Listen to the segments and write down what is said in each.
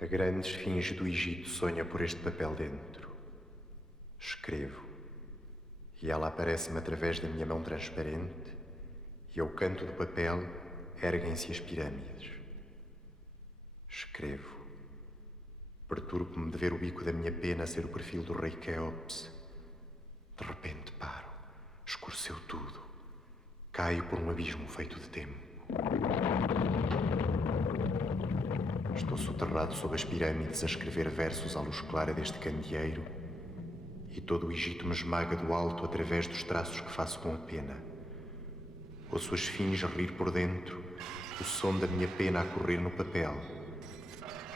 A grande esfinge do Egito sonha por este papel dentro. Escrevo, e ela aparece-me através da minha mão transparente, e ao canto do papel erguem-se as pirâmides. Escrevo. Perturbo-me de ver o bico da minha pena ser o perfil do rei Quéops. De repente paro. Escureceu tudo. Caio por um abismo feito de tempo. Estou soterrado sob as pirâmides a escrever versos à luz clara deste candeeiro, e todo o Egito me esmaga do alto através dos traços que faço com a pena. Ouço as esfinge rir por dentro, o som da minha pena a correr no papel.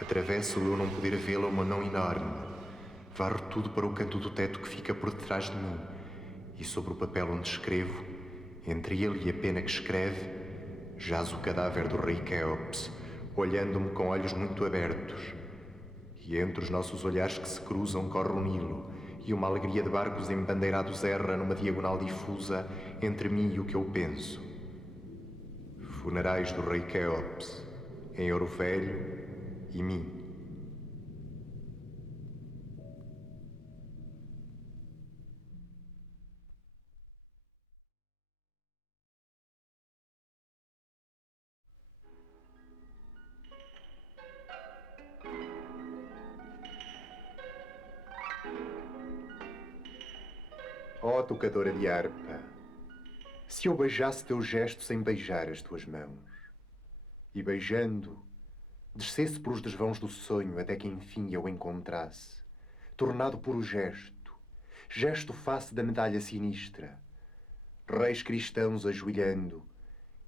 Atravesso eu não poder vê-la uma mão enorme. Varro tudo para o canto do teto que fica por detrás de mim, e sobre o papel onde escrevo, entre ele e a pena que escreve, jaz o cadáver do rei Quéops, olhando-me com olhos muito abertos. E entre os nossos olhares que se cruzam corre o Nilo, e uma alegria de barcos embandeirados erra numa diagonal difusa entre mim e o que eu penso. Funerais do rei Quéops, em ouro velho, e mim. Ó tocadora de harpa, se eu beijasse teu gesto sem beijar as tuas mãos, e beijando, descesse por os desvãos do sonho até que enfim eu encontrasse, tornado puro gesto, gesto face da medalha sinistra, reis cristãos ajoelhando,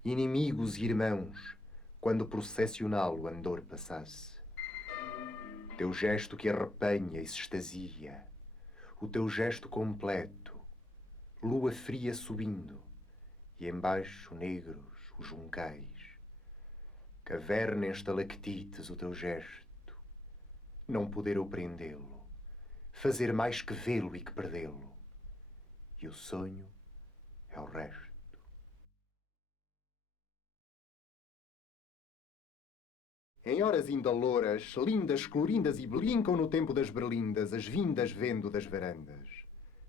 inimigos e irmãos, quando processional o andor passasse. Teu gesto que arrepanha e se extasia, o teu gesto completo, lua fria subindo, e embaixo negros os juncais. Caverna em estalactites o teu gesto, não poder eu prendê-lo, fazer mais que vê-lo e que perdê-lo. E o sonho é o resto. Em horas indalouras, lindas, clorindas e blincam no tempo das berlindas, as vindas vendo das varandas.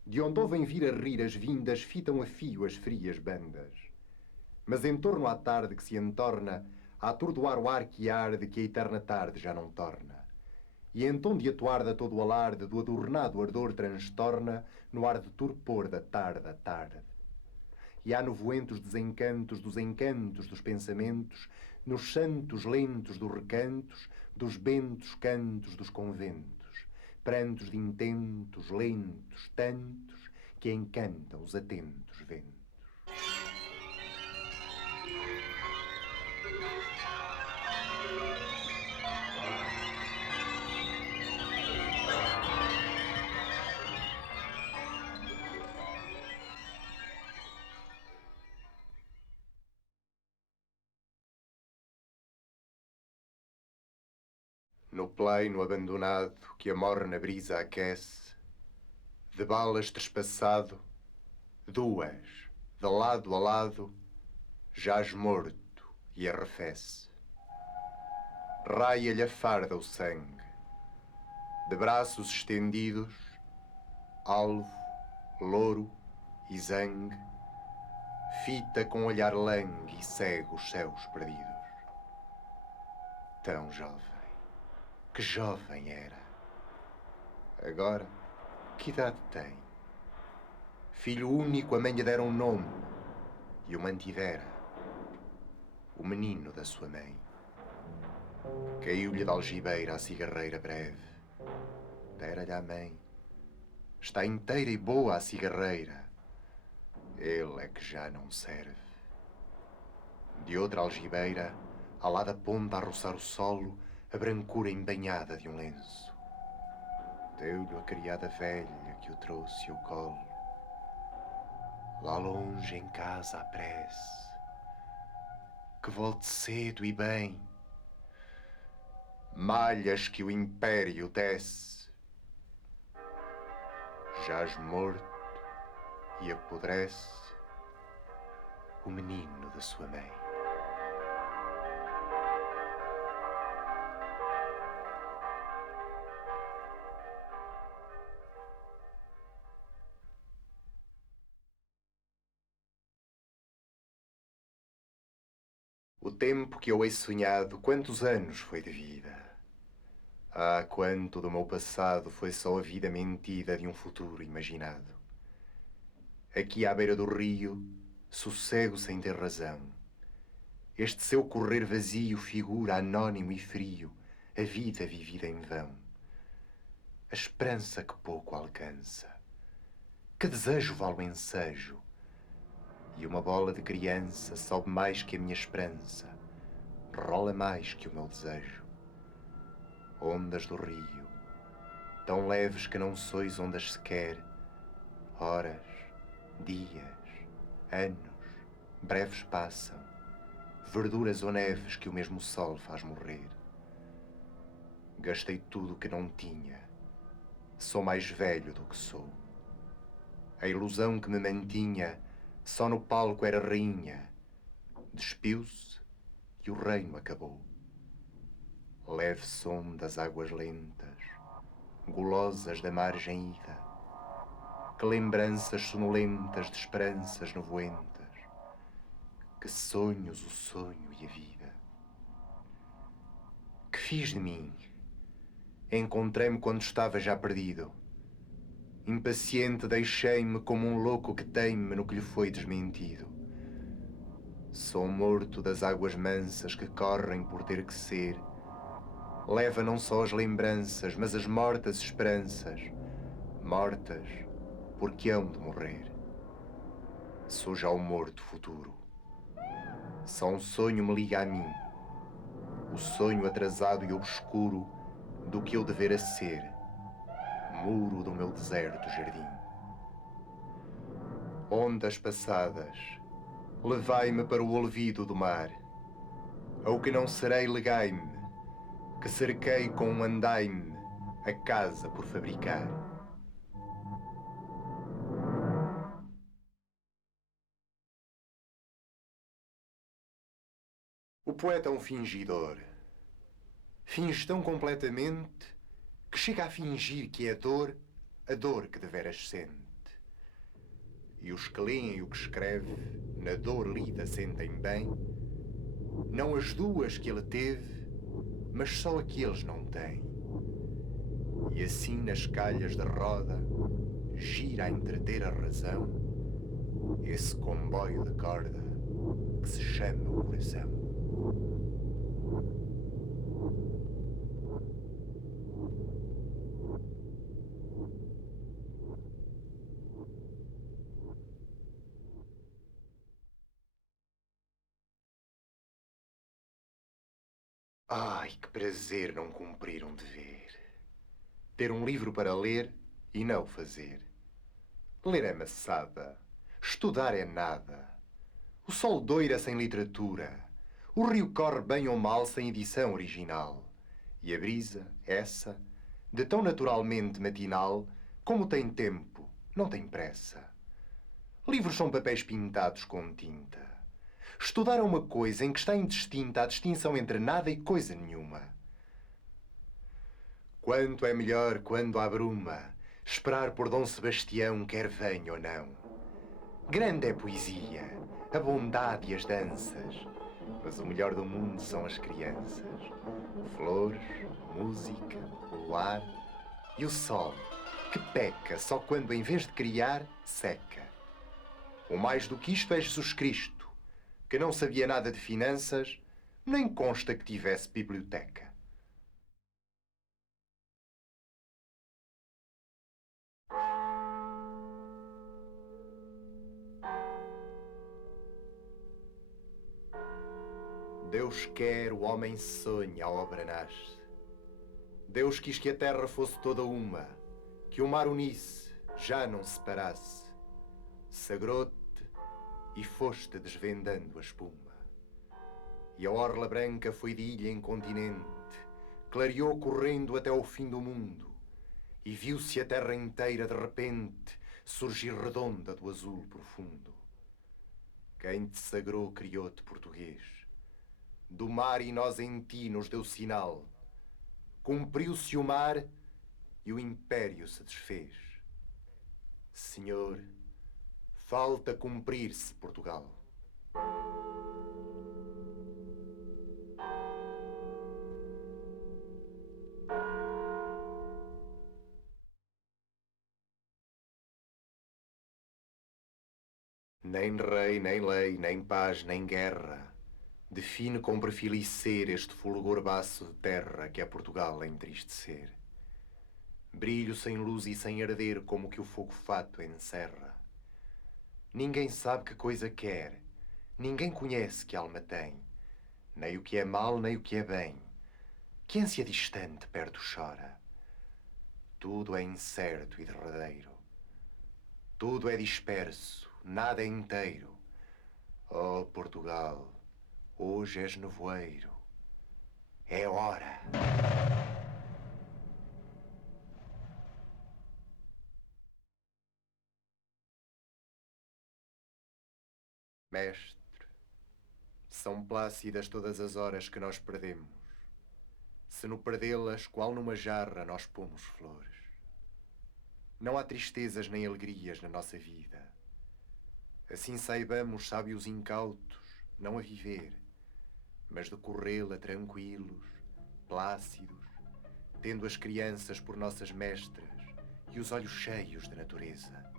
De onde ouvem vir a rir as vindas, fitam a fio as frias bandas. Mas em torno à tarde que se entorna, a atordoar o ar que arde, que a eterna tarde já não torna. E em tom de atuarda todo o alarde, do adornado ardor transtorna, no ar de torpor da tarde a tarde. E há nevoentos desencantos dos encantos dos pensamentos, nos santos lentos dos recantos, dos bentos cantos dos conventos, prantos de intentos lentos, tantos, que encantam os atentos ventos. No pleino abandonado que a morna brisa aquece, de balas trespassado, duas, de lado a lado, jaz morto e arrefece. Raia-lhe a farda o sangue, de braços estendidos, alvo, louro e zangue, fita com olhar langue e cego os céus perdidos. Tão jovem, que jovem era. Agora, que idade tem? Filho único, a mãe lhe dera um nome e o mantivera, o menino da sua mãe. Caiu-lhe da algibeira a cigarreira breve. Dera-lhe à mãe. Está inteira e boa a cigarreira. Ele é que já não serve. De outra algibeira, ao lado da ponta a roçar o solo, a brancura embanhada de um lenço. Deu-lhe a criada velha que o trouxe ao colo. Lá longe em casa à prece, que volte cedo e bem. Malhas que o império tece. Jaz morto e apodrece o menino da sua mãe. O tempo que eu hei sonhado, quantos anos foi de vida? Ah, quanto do meu passado foi só a vida mentida de um futuro imaginado. Aqui à beira do rio, sossego sem ter razão. Este seu correr vazio figura anónimo e frio a vida vivida em vão. A esperança que pouco alcança. Que desejo vale o ensejo? E uma bola de criança sobe mais que a minha esperança, rola mais que o meu desejo. Ondas do rio, tão leves que não sois ondas sequer, horas, dias, anos, breves passam, verduras ou neves que o mesmo sol faz morrer. Gastei tudo o que não tinha, sou mais velho do que sou. A ilusão que me mantinha só no palco era rainha, despiu-se e o reino acabou. Leve som das águas lentas, gulosas da margem ida, que lembranças sonolentas de esperanças nevoentas, que sonhos o sonho e a vida. Que fiz de mim? Encontrei-me quando estava já perdido. Impaciente deixei-me como um louco que teme no que lhe foi desmentido. Sou morto das águas mansas que correm por ter que ser. Leva não só as lembranças, mas as mortas esperanças, mortas porque hão de morrer. Sou já o morto futuro. Só um sonho me liga a mim, o sonho atrasado e obscuro do que eu devera ser, muro do meu deserto jardim. Ondas passadas, levai-me para o olvido do mar. Ao que não serei, legai-me, que cerquei com um andaime a casa por fabricar. O poeta é um fingidor. Finge tão completamente que chega a fingir que é a dor que deveras sente. E os que leem o que escreve, na dor lida sentem bem, não as duas que ele teve, mas só a que eles não têm. E assim nas calhas da roda, gira a entreter a razão, esse comboio de corda que se chama o coração. Ai, que prazer não cumprir um dever. Ter um livro para ler e não o fazer. Ler é maçada, estudar é nada. O sol doira sem literatura. O rio corre bem ou mal sem edição original. E a brisa, essa, de tão naturalmente matinal, como tem tempo, não tem pressa. Livros são papéis pintados com tinta. Estudar é uma coisa em que está indistinta a distinção entre nada e coisa nenhuma. Quanto é melhor quando há bruma esperar por Dom Sebastião, quer venha ou não. Grande é a poesia, a bondade e as danças, mas o melhor do mundo são as crianças. Flores, música, o luar e o sol, que peca só quando, em vez de criar, seca. O mais do que isto é Jesus Cristo, que não sabia nada de finanças, nem consta que tivesse biblioteca. Deus quer, o homem sonha, a obra nasce. Deus quis que a terra fosse toda uma, que o mar unisse, já não separasse. Sagrou-te e foste desvendando a espuma. E a orla branca foi de ilha em continente, clareou correndo até ao fim do mundo, e viu-se a terra inteira de repente surgir redonda do azul profundo. Quem te sagrou criou-te português. Do mar e nós em ti nos deu sinal. Cumpriu-se o mar e o império se desfez. Senhor, falta cumprir-se Portugal. Nem rei, nem lei, nem paz, nem guerra define com perfil e ser este fulgor baço de terra que é Portugal a entristecer. Brilho sem luz e sem arder como que o fogo fato encerra. Ninguém sabe que coisa quer, ninguém conhece que alma tem, nem o que é mal, nem o que é bem. Que ânsia distante perto chora. Tudo é incerto e derradeiro. Tudo é disperso, nada é inteiro. Oh, Portugal, hoje és nevoeiro. É hora. Mestre, são plácidas todas as horas que nós perdemos. Se no perdê-las, qual numa jarra nós pomos flores. Não há tristezas nem alegrias na nossa vida. Assim saibamos, sábios incautos, não a viver, mas decorrê-la tranquilos, plácidos, tendo as crianças por nossas mestras e os olhos cheios de natureza.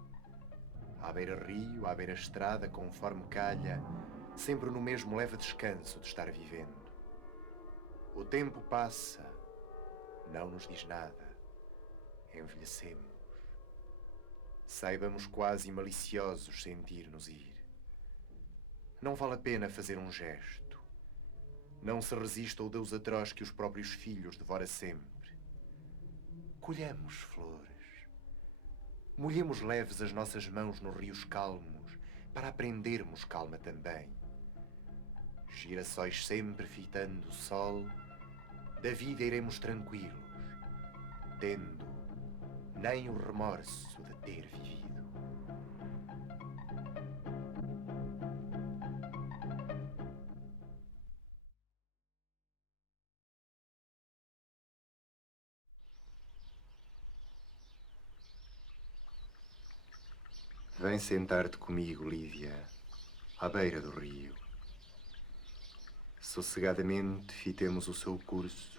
À beira-rio, à beira-estrada, conforme calha, sempre no mesmo leve descanso de estar vivendo. O tempo passa, não nos diz nada, envelhecemos. Saibamos quase maliciosos sentir-nos ir. Não vale a pena fazer um gesto. Não se resista ao Deus atroz que os próprios filhos devora sempre. Colhamos flores. Molhemos leves as nossas mãos nos rios calmos para aprendermos calma também. Girassóis sempre fitando o sol, da vida iremos tranquilos, tendo nem o remorso de ter vivido. Vem sentar-te comigo, Lídia, à beira do rio. Sossegadamente fitemos o seu curso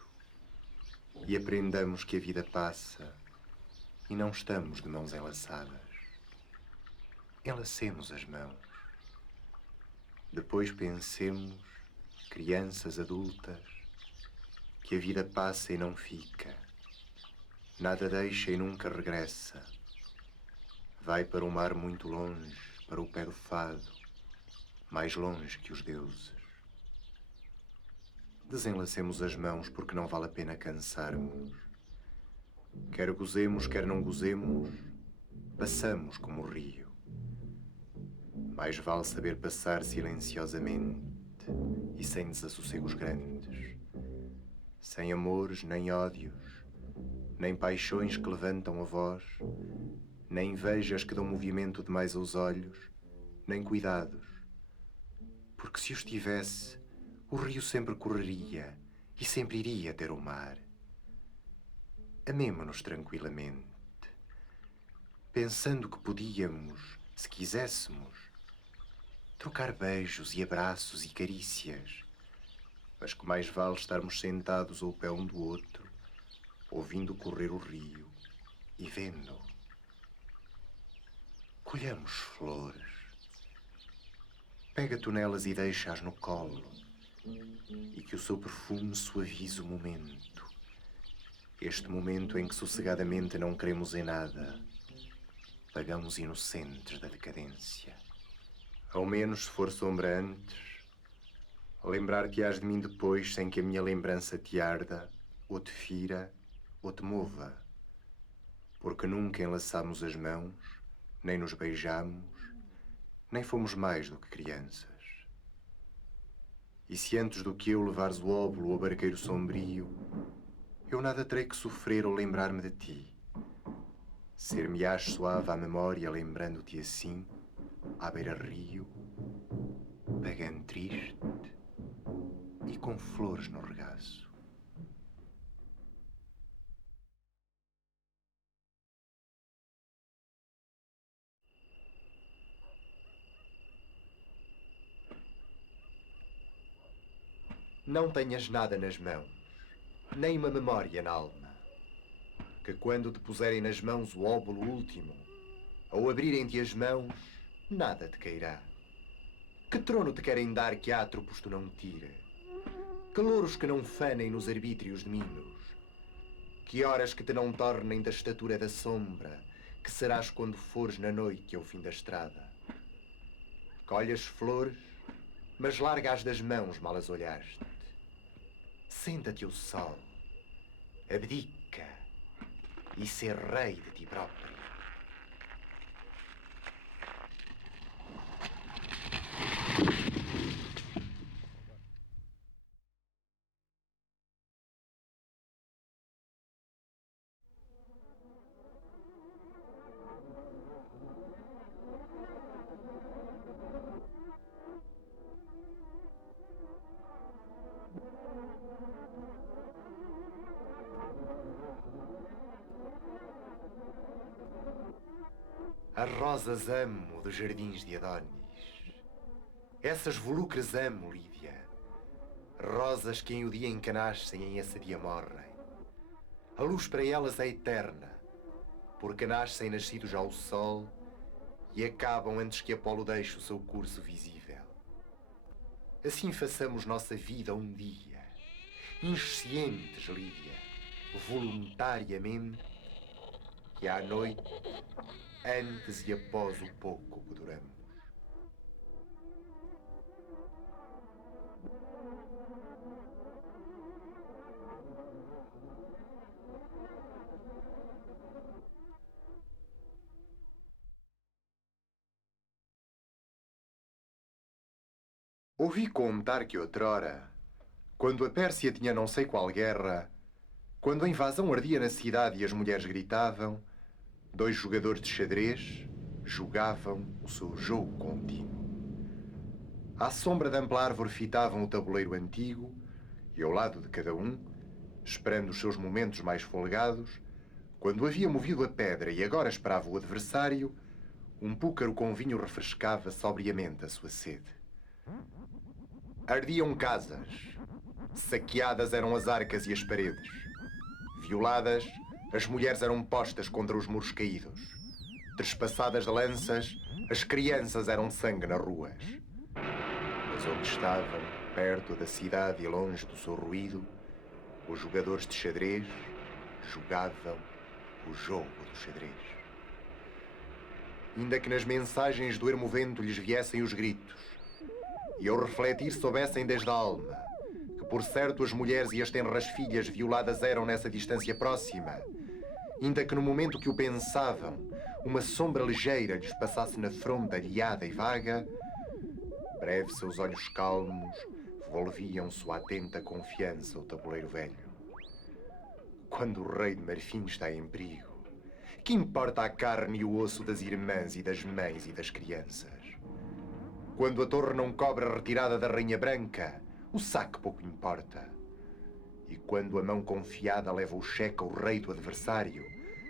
e aprendamos que a vida passa e não estamos de mãos enlaçadas. Enlacemos as mãos. Depois pensemos, crianças adultas, que a vida passa e não fica. Nada deixa e nunca regressa. Vai para um mar muito longe, para o pé do fado, mais longe que os deuses. Desenlacemos as mãos porque não vale a pena cansarmos. Quer gozemos, quer não gozemos, passamos como o rio. Mais vale saber passar silenciosamente e sem desassossegos grandes, sem amores nem ódios, nem paixões que levantam a voz, nem invejas que dão movimento demais aos olhos, nem cuidados. Porque se os tivesse, o rio sempre correria e sempre iria ter o mar. Amemo-nos tranquilamente, pensando que podíamos, se quiséssemos, trocar beijos e abraços e carícias, mas que mais vale estarmos sentados ao pé um do outro, ouvindo correr o rio e vendo. Colhamos flores. Pega-te nelas e deixa-as no colo, e que o seu perfume suavize o momento. Este momento em que sossegadamente não queremos em nada, pagamos inocentes da decadência. Ao menos, se for sombra antes, lembrar-te-ás de mim depois sem que a minha lembrança te arda, ou te fira, ou te mova. Porque nunca enlaçámos as mãos, nem nos beijamos, nem fomos mais do que crianças. E se antes do que eu levares o óbolo ao barqueiro sombrio, eu nada terei que sofrer ou lembrar-me de ti. Ser-me-ás suave à memória, lembrando-te assim, à beira-rio, pagando triste e com flores no regaço. Não tenhas nada nas mãos, nem uma memória na alma, que quando te puserem nas mãos o óbolo último, ao abrirem-te as mãos, nada te cairá. Que trono te querem dar que átropos tu não tira? Que louros que não fanem nos arbítrios de Minos? Que horas que te não tornem da estatura da sombra, que serás quando fores na noite ao fim da estrada? Colhe as flores, mas larga-as das mãos mal as olhaste. Senta-te ao sol, abdica e ser rei de ti próprio. As rosas amo dos jardins de Adonis. Essas volucras amo, Lídia. Rosas que em o dia em que nascem, em esse dia morrem. A luz para elas é eterna, porque nascem nascidos ao sol e acabam antes que Apolo deixe o seu curso visível. Assim façamos nossa vida um dia, inscientes, Lídia, voluntariamente, que à noite, antes e após o pouco que duramos. Ouvi contar que outrora, quando a Pérsia tinha não sei qual guerra, quando a invasão ardia na cidade e as mulheres gritavam, 2 jogadores de xadrez jogavam o seu jogo contínuo. À sombra da ampla árvore fitavam o tabuleiro antigo e ao lado de cada um, esperando os seus momentos mais folgados, quando havia movido a pedra e agora esperava o adversário, um púcaro com vinho refrescava sobriamente a sua sede. Ardiam casas, saqueadas eram as arcas e as paredes. Violadas, as mulheres eram postas contra os muros caídos. Trespassadas de lanças, as crianças eram sangue nas ruas. Mas onde estavam, perto da cidade e longe do seu ruído, os jogadores de xadrez jogavam o jogo do xadrez. Ainda que nas mensagens do ermo vento lhes viessem os gritos, e ao refletir soubessem desde a alma que por certo as mulheres e as tenras filhas violadas eram nessa distância próxima, ainda que no momento que o pensavam uma sombra ligeira lhes passasse na fronte alheada e vaga, breve seus olhos calmos volviam sua atenta confiança ao tabuleiro velho. Quando o rei de Marfim está em perigo, que importa a carne e o osso das irmãs e das mães e das crianças? Quando a torre não cobra a retirada da Rainha Branca, o saque pouco importa. E quando a mão confiada leva o cheque ao rei do adversário,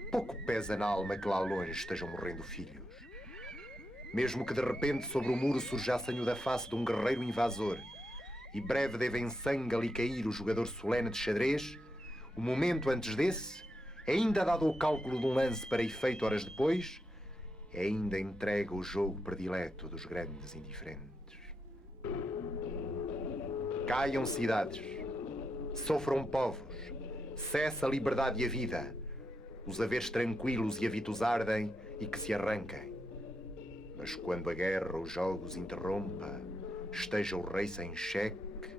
pouco pesa na alma que lá longe estejam morrendo filhos. Mesmo que de repente sobre o muro surja a sanho da face de um guerreiro invasor, e breve deve em sangue ali cair o jogador solene de xadrez, o momento antes desse, ainda dado o cálculo de um lance para efeito horas depois, ainda entrega o jogo predileto dos grandes indiferentes. Caiam cidades, sofram povos, cessa a liberdade e a vida, os haveres tranquilos e habitos ardem e que se arranquem. Mas quando a guerra os jogos interrompa, esteja o rei sem cheque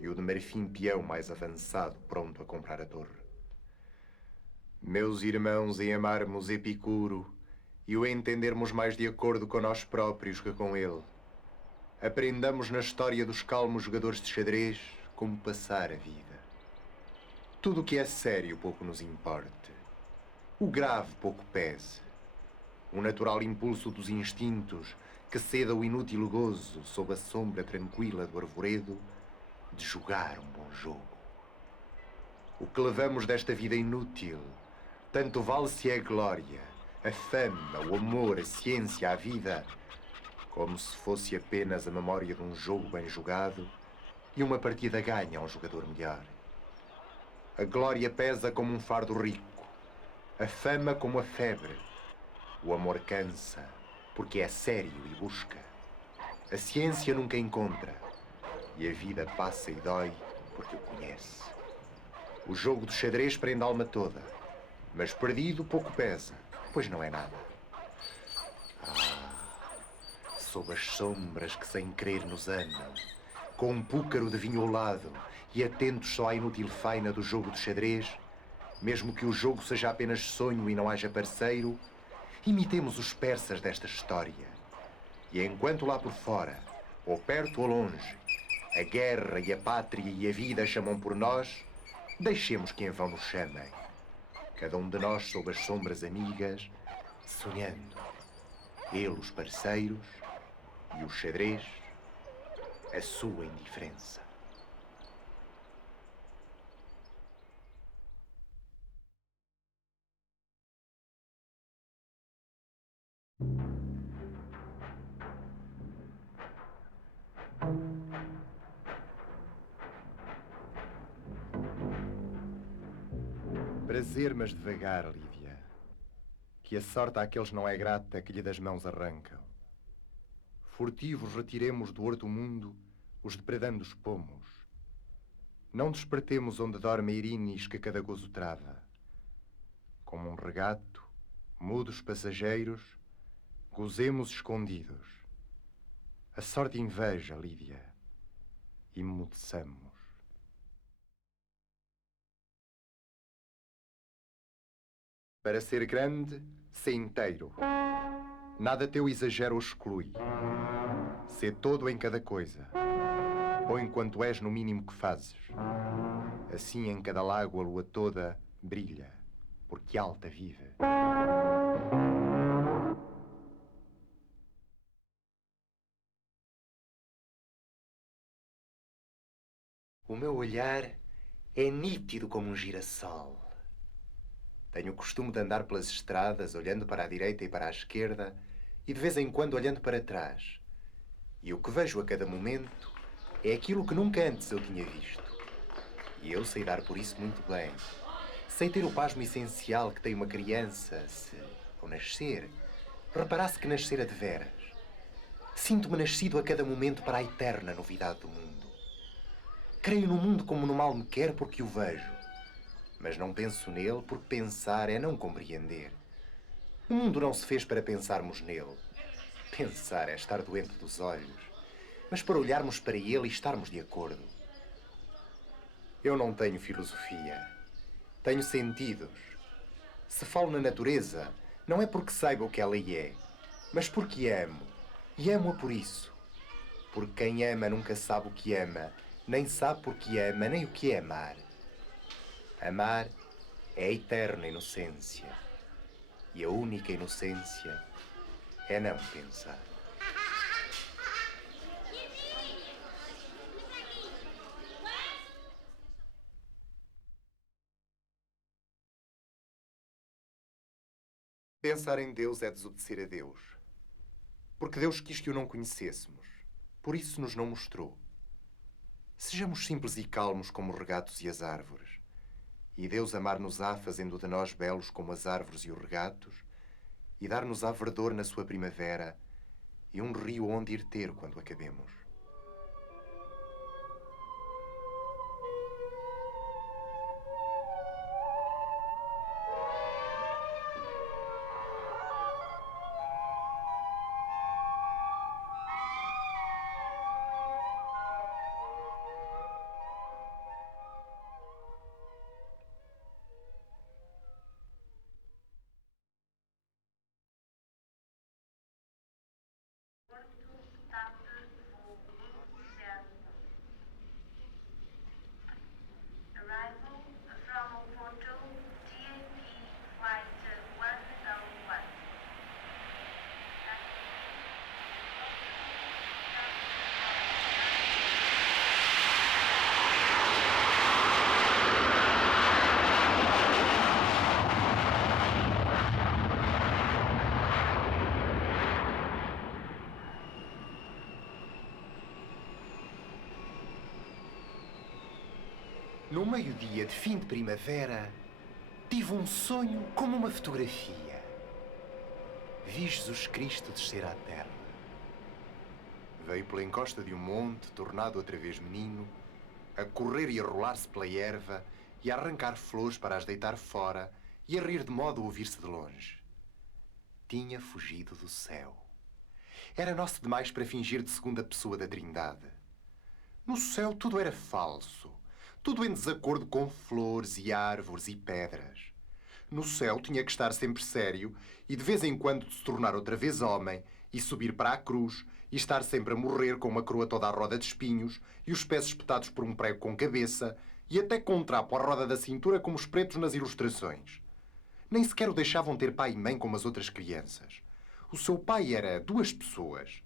e o de Marfim peão mais avançado pronto a comprar a torre. Meus irmãos, em amarmos Epicuro e o entendermos mais de acordo com nós próprios que com ele, aprendamos na história dos calmos jogadores de xadrez como passar a vida. Tudo o que é sério pouco nos importe, o grave pouco pese, o natural impulso dos instintos que ceda o inútil gozo sob a sombra tranquila do arvoredo de jogar um bom jogo. O que levamos desta vida inútil, tanto vale se é a glória, a fama, o amor, a ciência, a vida, como se fosse apenas a memória de um jogo bem jogado e uma partida ganha a um jogador melhor. A glória pesa como um fardo rico, a fama como a febre, o amor cansa, porque é sério e busca. A ciência nunca encontra, e a vida passa e dói porque o conhece. O jogo do xadrez prende a alma toda, mas perdido pouco pesa, pois não é nada. Sob as sombras que sem querer nos andam, com um púcaro de vinho ao lado e atentos só à inútil faina do jogo do xadrez, mesmo que o jogo seja apenas sonho e não haja parceiro, imitemos os persas desta história. E enquanto lá por fora, ou perto ou longe, a guerra e a pátria e a vida chamam por nós, deixemos que em vão nos chamem. Cada um de nós sob as sombras amigas, sonhando. Ele os parceiros e o xadrez, a sua indiferença. Prazer, mas devagar, Lídia, que a sorte àqueles não é grata que lhe das mãos arrancam. Furtivos retiremos do horto mundo os depredandos pomos. Não despertemos onde dorme a Irinis que cada gozo trava. Como um regato, mudos passageiros, gozemos escondidos. A sorte inveja, Lídia, e mudeçamos. Para ser grande, sê inteiro. Nada teu exagero ou exclui. Sê todo em cada coisa. Põe quanto és no mínimo que fazes. Assim em cada lago a lua toda brilha, porque alta vive. O meu olhar é nítido como um girassol. Tenho o costume de andar pelas estradas, olhando para a direita e para a esquerda, e de vez em quando olhando para trás. E o que vejo a cada momento é aquilo que nunca antes eu tinha visto. E eu sei dar por isso muito bem. Sei ter o pasmo essencial que tem uma criança se, ao nascer, reparasse que nascera de veras. Sinto-me nascido a cada momento para a eterna novidade do mundo. Creio no mundo como no mal me quer porque o vejo. Mas não penso nele porque pensar é não compreender. O mundo não se fez para pensarmos nele. Pensar é estar doente dos olhos, mas para olharmos para ele e estarmos de acordo. Eu não tenho filosofia. Tenho sentidos. Se falo na natureza, não é porque saiba o que ela é, mas porque amo. E amo-a por isso. Porque quem ama nunca sabe o que ama, nem sabe porque ama, nem o que é amar. Amar é a eterna inocência. E a única inocência é não pensar. Pensar em Deus é desobedecer a Deus. Porque Deus quis que o não conhecêssemos. Por isso nos não mostrou. Sejamos simples e calmos como os regatos e as árvores. E Deus amar-nos-á fazendo de nós belos como as árvores e os regatos, e dar-nos-á verdor na sua primavera e um rio onde ir ter quando acabemos. Arrival from Oporto, TAP Flight 101. No meio-dia de fim de primavera, tive um sonho como uma fotografia. vi Jesus Cristo descer à terra. Veio pela encosta de um monte, tornado outra vez menino, a correr e a rolar-se pela erva, e a arrancar flores para as deitar fora, e a rir de modo a ouvir-se de longe. Tinha fugido do céu. Era nosso demais para fingir de segunda pessoa da Trindade. No céu tudo era falso, tudo em desacordo com flores e árvores e pedras. No céu tinha que estar sempre sério e de vez em quando se tornar outra vez homem e subir para a cruz e estar sempre a morrer com uma coroa toda à roda de espinhos e os pés espetados por um prego com cabeça e até com um trapo à roda da cintura como os pretos nas ilustrações. Nem sequer o deixavam ter pai e mãe como as outras crianças. O seu pai era duas pessoas.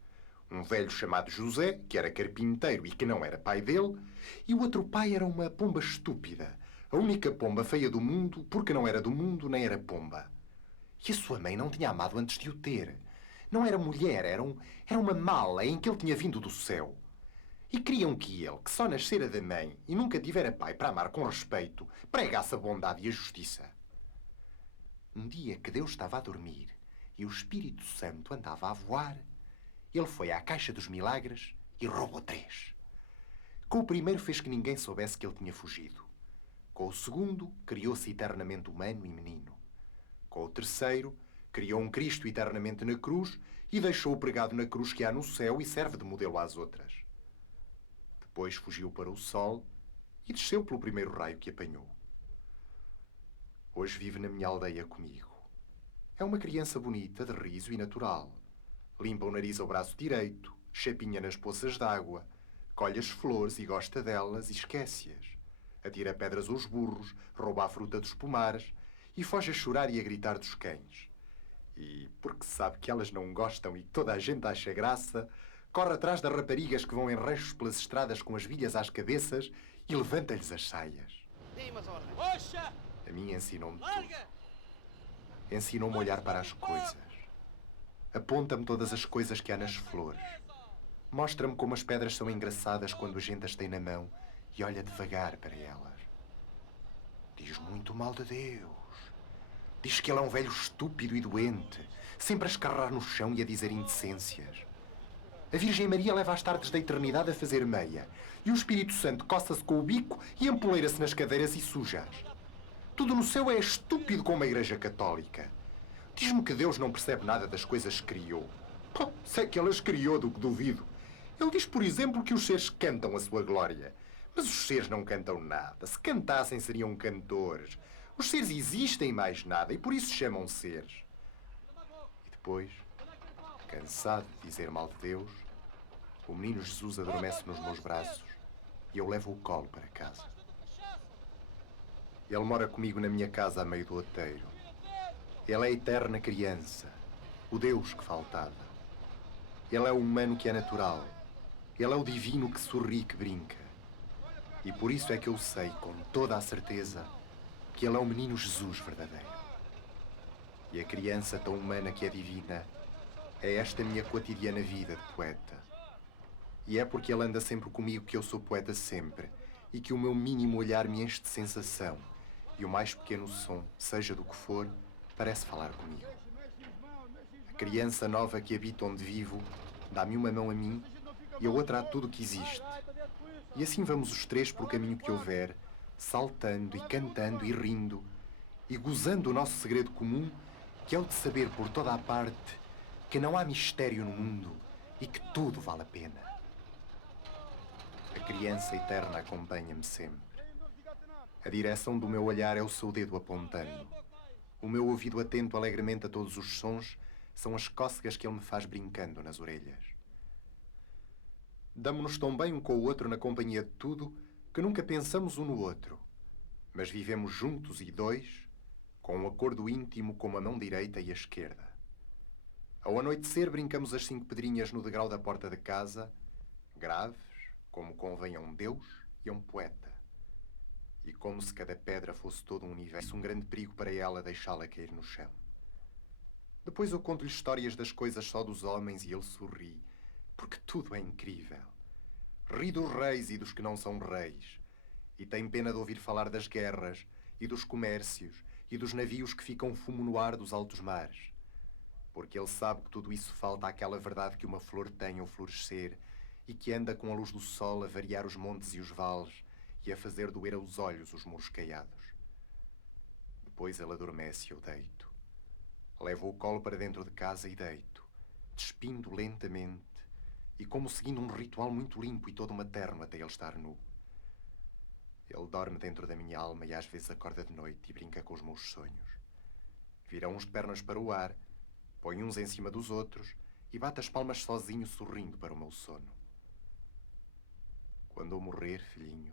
Um velho chamado José, que era carpinteiro e que não era pai dele, e o outro pai era uma pomba estúpida, a única pomba feia do mundo, porque não era do mundo nem era pomba. E a sua mãe não tinha amado antes de o ter. Não era mulher, era uma mala em que ele tinha vindo do céu. E queriam que ele, que só nascera da mãe e nunca tivera pai para amar com respeito, pregasse a bondade e a justiça. Um dia que Deus estava a dormir e o Espírito Santo andava a voar, ele foi à Caixa dos Milagres e roubou 3. Com o primeiro fez que ninguém soubesse que ele tinha fugido. Com o segundo, criou-se eternamente humano e menino. Com o terceiro, criou um Cristo eternamente na cruz e deixou-o pregado na cruz que há no céu e serve de modelo às outras. Depois fugiu para o sol e desceu pelo primeiro raio que apanhou. Hoje vive na minha aldeia comigo. É uma criança bonita, de riso e natural. Limpa o nariz ao braço direito, chapinha nas poças d'água, colhe as flores e gosta delas e esquece-as. Atira pedras aos burros, rouba a fruta dos pomares e foge a chorar e a gritar dos cães. E, porque sabe que elas não gostam e que toda a gente acha graça, corre atrás das raparigas que vão em ranchos pelas estradas com as vilhas às cabeças e levanta-lhes as saias. A mim ensinou-me tudo. Ensinou-me a olhar para as coisas. Aponta-me todas as coisas que há nas flores. Mostra-me como as pedras são engraçadas quando a gente as tem na mão e olha devagar para elas. Diz muito mal de Deus. Diz que ele é um velho estúpido e doente, sempre a escarrar no chão e a dizer indecências. A Virgem Maria leva as tardes da eternidade a fazer meia e o Espírito Santo coça-se com o bico e empoleira-se nas cadeiras e suja-as. Tudo no céu é estúpido como a Igreja Católica. Diz-me que Deus não percebe nada das coisas que criou. Pô, se é que ele as criou, do que duvido. Ele diz, por exemplo, que os seres cantam a sua glória. Mas os seres não cantam nada. Se cantassem, seriam cantores. Os seres existem mais nada e por isso se chamam seres. E depois, cansado de dizer mal de Deus, o menino Jesus adormece nos meus braços e eu levo o colo para casa. Ele mora comigo na minha casa a meio do outeiro. Ele é a eterna criança, o Deus que faltava. Ele é o humano que é natural. Ele é o divino que sorri e que brinca. E por isso é que eu sei, com toda a certeza, que ele é o menino Jesus verdadeiro. E a criança tão humana que é divina é esta minha quotidiana vida de poeta. E é porque ele anda sempre comigo que eu sou poeta sempre e que o meu mínimo olhar me enche de sensação e o mais pequeno som, seja do que for, parece falar comigo. A criança nova que habita onde vivo dá-me uma mão a mim e a outra a tudo o que existe. E assim vamos os três pelo caminho que houver, saltando e cantando e rindo e gozando o nosso segredo comum, que é o de saber por toda a parte que não há mistério no mundo e que tudo vale a pena. A criança eterna acompanha-me sempre. A direção do meu olhar é o seu dedo apontando. O meu ouvido atento alegremente a todos os sons são as cócegas que ele me faz brincando nas orelhas. Damo-nos tão bem um com o outro na companhia de tudo que nunca pensamos um no outro. Mas vivemos juntos e dois, com um acordo íntimo como a mão direita e a esquerda. Ao anoitecer brincamos as 5 pedrinhas no degrau da porta de casa, graves, como convém a um Deus e a um poeta. E como se cada pedra fosse todo um universo, um grande perigo para ela deixá-la cair no chão. Depois eu conto-lhe histórias das coisas só dos homens e ele sorri, porque tudo é incrível. Ri dos reis e dos que não são reis, e tem pena de ouvir falar das guerras e dos comércios e dos navios que ficam fumo no ar dos altos mares. Porque ele sabe que tudo isso falta àquela verdade que uma flor tem ao florescer e que anda com a luz do sol a variar os montes e os vales e a fazer doer aos olhos os muros caiados. Depois ele adormece e eu deito. Levo o colo para dentro de casa e deito, despindo lentamente e como seguindo um ritual muito limpo e todo materno até ele estar nu. Ele dorme dentro da minha alma e às vezes acorda de noite e brinca com os meus sonhos. Vira uns de pernas para o ar, põe uns em cima dos outros e bate as palmas sozinho, sorrindo para o meu sono. Quando eu morrer, filhinho,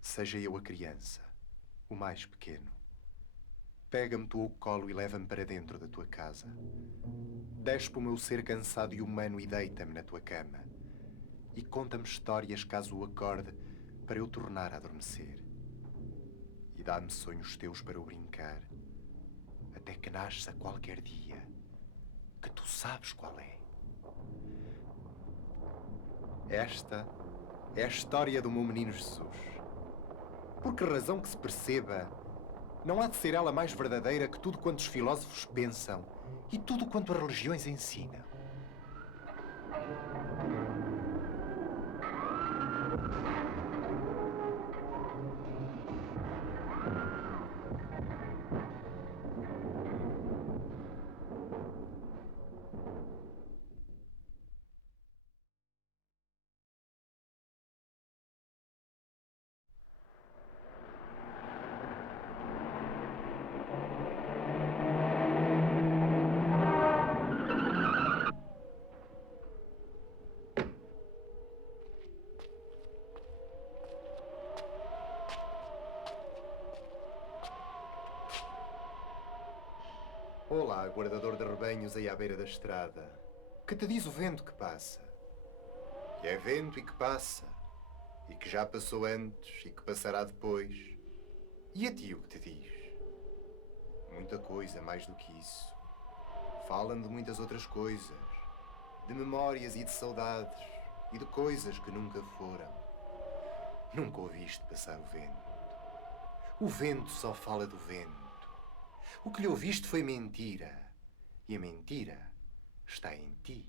seja eu a criança, o mais pequeno. Pega-me tu ao colo e leva-me para dentro da tua casa. Despe o meu ser cansado e humano e deita-me na tua cama. E conta-me histórias caso o acorde para eu tornar a adormecer. E dá-me sonhos teus para eu brincar, até que nasça qualquer dia, que tu sabes qual é. Esta é a história do meu menino Jesus. Por que razão que se perceba, não há de ser ela mais verdadeira que tudo quanto os filósofos pensam e tudo quanto as religiões ensinam. Olá, guardador de rebanhos aí à beira da estrada. Que te diz o vento que passa? Que é vento e que passa, e que já passou antes e que passará depois. E a ti o que te diz? Muita coisa mais do que isso. Falam de muitas outras coisas, de memórias e de saudades, e de coisas que nunca foram. Nunca ouviste passar o vento. O vento só fala do vento. O que lhe ouviste foi mentira. E a mentira está em ti.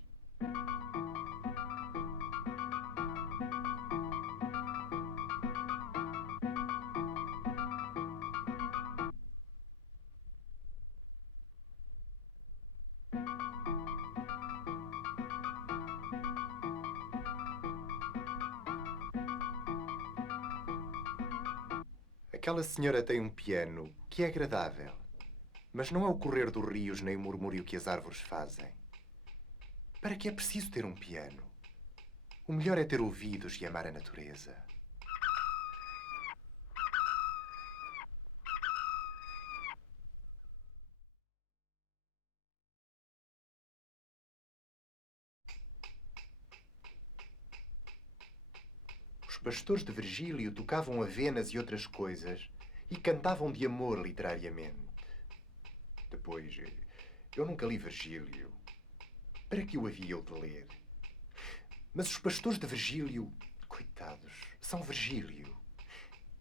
Aquela senhora tem um piano que é agradável, mas não é o correr dos rios nem o murmúrio que as árvores fazem. Para que é preciso ter um piano? O melhor é ter ouvidos e amar a natureza. Os pastores de Virgílio tocavam avenas e outras coisas e cantavam de amor literariamente. Depois, eu nunca li Virgílio. Para que o havia eu de ler? Mas os pastores de Virgílio, coitados, são Virgílio.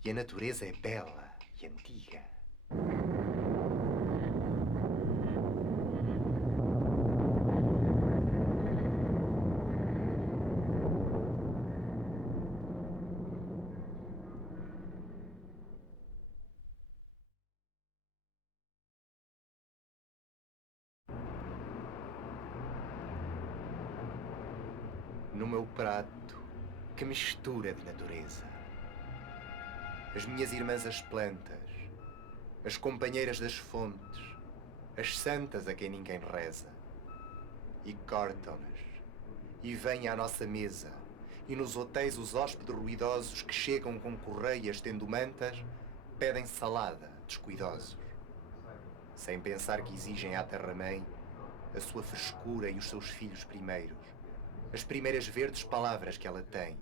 E a natureza é bela e antiga. No meu prato, que mistura de natureza. As minhas irmãs as plantas, as companheiras das fontes, as santas a quem ninguém reza. E cortam-nas, e vêm à nossa mesa, e nos hotéis os hóspedes ruidosos que chegam com correias tendo mantas, pedem salada, descuidosos. Sem pensar que exigem à terra-mãe a sua frescura e os seus filhos primeiros, as primeiras verdes palavras que ela tem,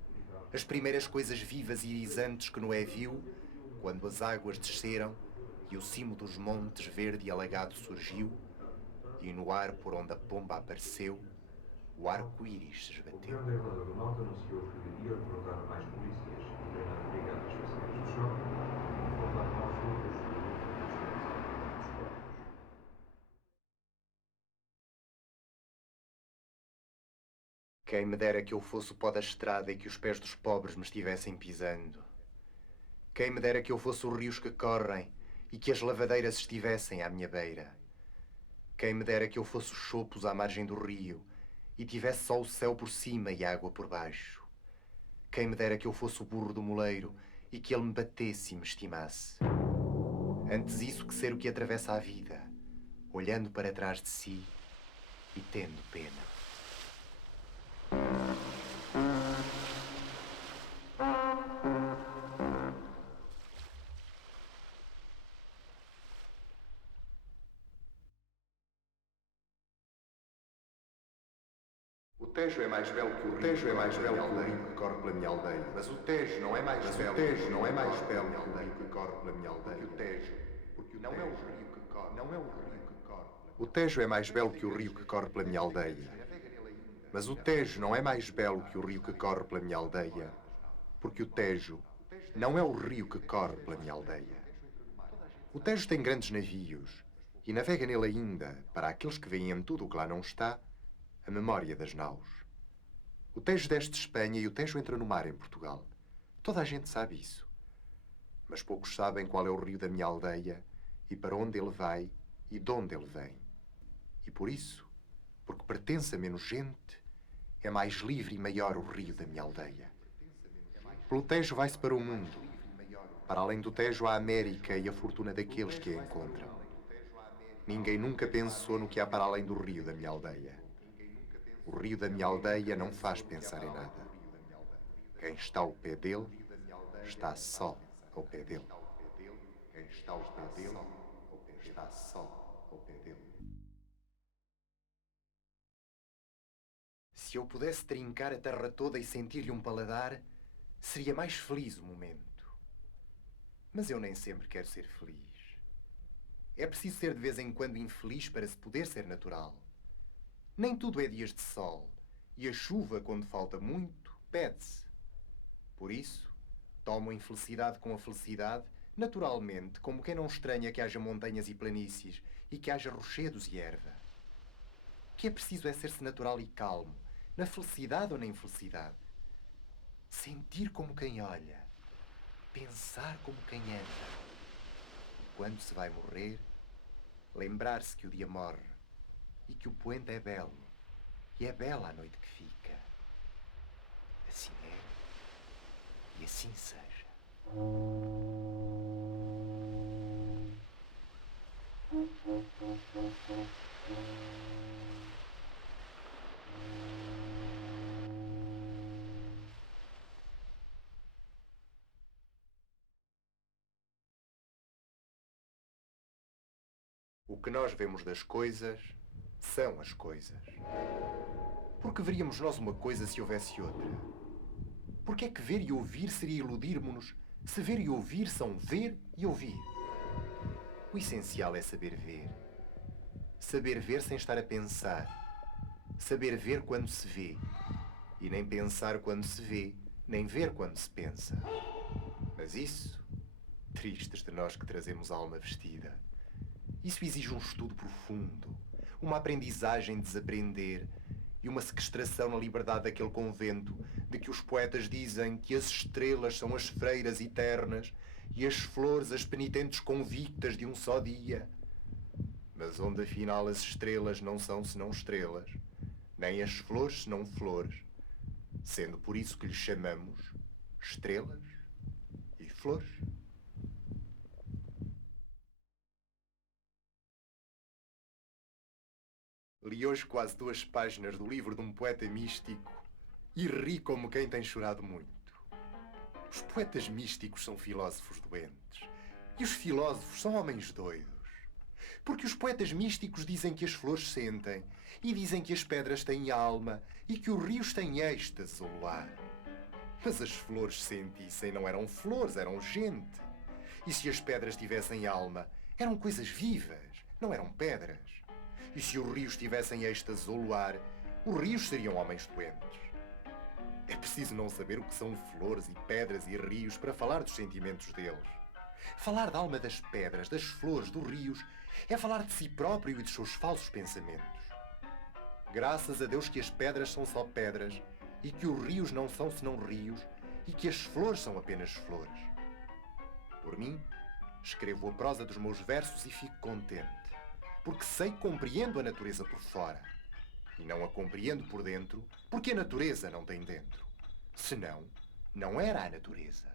as primeiras coisas vivas e irisantes que Noé viu quando as águas desceram e o cimo dos montes verde e alagado surgiu e no ar por onde a pomba apareceu o arco-íris se esbateu. O grande elevador do norte anunciou que ia recrutar mais polícias e treinar brigadas faciais de choque e faltar novos grupos Quem me dera que eu fosse o pó da estrada e que os pés dos pobres me estivessem pisando. Quem me dera que eu fosse os rios que correm e que as lavadeiras estivessem à minha beira. Quem me dera que eu fosse os chopos à margem do rio e tivesse só o céu por cima e a água por baixo. Quem me dera que eu fosse o burro do moleiro e que ele me batesse e me estimasse. Antes isso que ser o que atravessa a vida, olhando para trás de si e tendo pena. O Tejo é mais belo que o rio. O Tejo é mais belo que o rio que corre pela minha aldeia. Mas o Tejo não é mais belo. O Tejo não é mais belo que o rio que corre pela minha aldeia. Porque o Tejo não é o rio que corre. Não é o rio que corre. O Tejo é mais belo que o rio que corre pela minha aldeia. Mas o Tejo não é mais belo que o rio que corre pela minha aldeia. Porque o Tejo não é o rio que corre pela minha aldeia. O Tejo tem grandes navios e navega nele ainda, para aqueles que veem em tudo o que lá não está, a memória das naus. O Tejo desce de Espanha e o Tejo entra no mar em Portugal. Toda a gente sabe isso. Mas poucos sabem qual é o rio da minha aldeia e para onde ele vai e de onde ele vem. E por isso, porque pertence a menos gente, é mais livre e maior o rio da minha aldeia. Pelo Tejo vai-se para o mundo. Para além do Tejo há a América e a fortuna daqueles que a encontram. Ninguém nunca pensou no que há para além do rio da minha aldeia. O rio da minha aldeia não faz pensar em nada. Quem está ao pé dele, está só ao pé dele. Quem está ao pé dele, está só ao pé dele. Se eu pudesse trincar a terra toda e sentir-lhe um paladar, seria mais feliz o momento. Mas eu nem sempre quero ser feliz. É preciso ser de vez em quando infeliz para se poder ser natural. Nem tudo é dias de sol, e a chuva, quando falta muito, pede-se. Por isso, tomo a infelicidade com a felicidade, naturalmente, como quem não estranha que haja montanhas e planícies, e que haja rochedos e erva. O que é preciso é ser-se natural e calmo, na felicidade ou na infelicidade. Sentir como quem olha, pensar como quem anda. E quando se vai morrer, lembrar-se que o dia morre e que o poente é belo, e é bela a noite que fica. Assim é, e assim seja. O que nós vemos das coisas são as coisas. Por que veríamos nós uma coisa se houvesse outra? Porque é que ver e ouvir seria iludirmo-nos, se ver e ouvir são ver e ouvir? O essencial é saber ver. Saber ver sem estar a pensar. Saber ver quando se vê. E nem pensar quando se vê, nem ver quando se pensa. Mas isso, tristes de nós que trazemos a alma vestida, isso exige um estudo profundo, uma aprendizagem de desaprender e uma sequestração na liberdade daquele convento de que os poetas dizem que as estrelas são as freiras eternas e as flores as penitentes convictas de um só dia. Mas onde afinal as estrelas não são senão estrelas, nem as flores senão flores, sendo por isso que lhes chamamos estrelas e flores. Li hoje quase 2 páginas do livro de um poeta místico e ri como quem tem chorado muito. Os poetas místicos são filósofos doentes e os filósofos são homens doidos. Porque os poetas místicos dizem que as flores sentem e dizem que as pedras têm alma e que os rios têm êxtase ou luar. Mas as flores sentissem não eram flores, eram gente. E se as pedras tivessem alma, eram coisas vivas, não eram pedras. E se os rios tivessem êxtase ou luar, os rios seriam homens doentes. É preciso não saber o que são flores e pedras e rios para falar dos sentimentos deles. Falar da alma das pedras, das flores, dos rios, é falar de si próprio e dos seus falsos pensamentos. Graças a Deus que as pedras são só pedras e que os rios não são senão rios e que as flores são apenas flores. Por mim, escrevo a prosa dos meus versos e fico contente, porque sei que compreendo a natureza por fora e não a compreendo por dentro, porque a natureza não tem dentro. Senão, não era a natureza.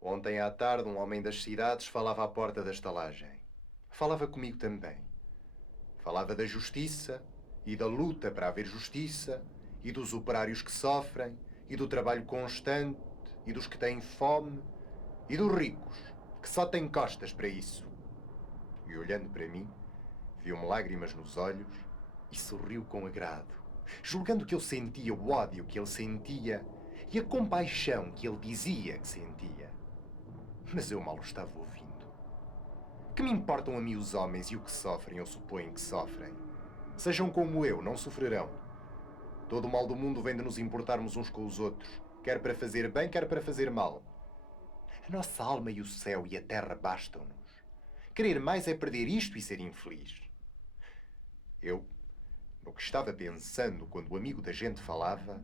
Ontem à tarde, um homem das cidades falava à porta da estalagem. Falava comigo também. Falava da justiça e da luta para haver justiça e dos operários que sofrem e do trabalho constante e dos que têm fome e dos ricos que só têm costas para isso. E olhando para mim, viu-me lágrimas nos olhos e sorriu com agrado, julgando que eu sentia o ódio que ele sentia e a compaixão que ele dizia que sentia. Mas eu mal o estava ouvindo. Que me importam a mim os homens e o que sofrem ou supõem que sofrem? Sejam como eu, não sofrerão. Todo o mal do mundo vem de nos importarmos uns com os outros, quer para fazer bem, quer para fazer mal. A nossa alma e o céu e a terra bastam-nos. Querer mais é perder isto e ser infeliz. Eu, no que estava pensando quando o amigo da gente falava,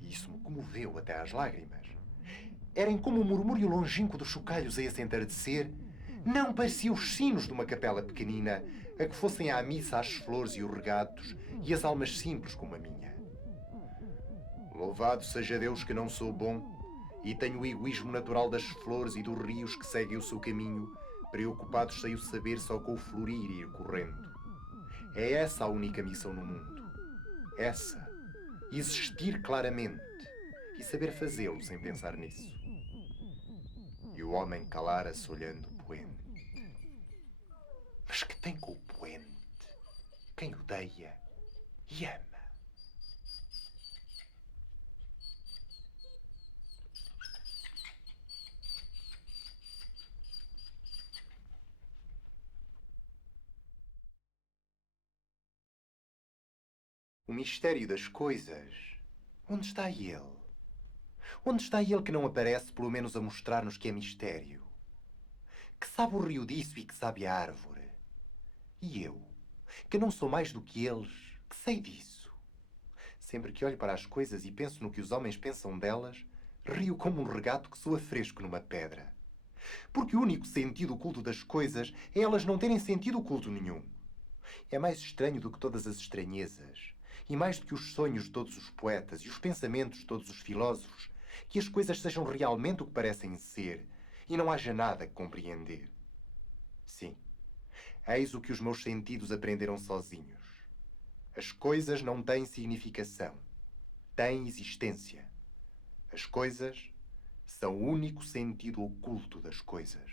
e isso me comoveu até às lágrimas, era em como o murmúrio longínquo dos chocalhos a esse entardecer não parecia os sinos de uma capela pequenina a que fossem à missa as flores e os regatos e as almas simples como a minha. Louvado seja Deus que não sou bom e tenho o egoísmo natural das flores e dos rios que seguem o seu caminho, preocupados sem o saber só com o florir e ir correndo. É essa a única missão no mundo. Essa. Existir claramente e saber fazê-lo sem pensar nisso. E o homem calara-se olhando o poente. Mas que tem com o poente quem odeia e ama? O mistério das coisas. Onde está ele? Onde está ele que não aparece, pelo menos a mostrar-nos que é mistério? Que sabe o rio disso e que sabe a árvore? E eu, que não sou mais do que eles, que sei disso? Sempre que olho para as coisas e penso no que os homens pensam delas, rio como um regato que soa fresco numa pedra. Porque o único sentido oculto das coisas é elas não terem sentido oculto nenhum. É mais estranho do que todas as estranhezas, e mais do que os sonhos de todos os poetas e os pensamentos de todos os filósofos, que as coisas sejam realmente o que parecem ser, e não haja nada que compreender. Sim, eis o que os meus sentidos aprenderam sozinhos. As coisas não têm significação, têm existência. As coisas são o único sentido oculto das coisas.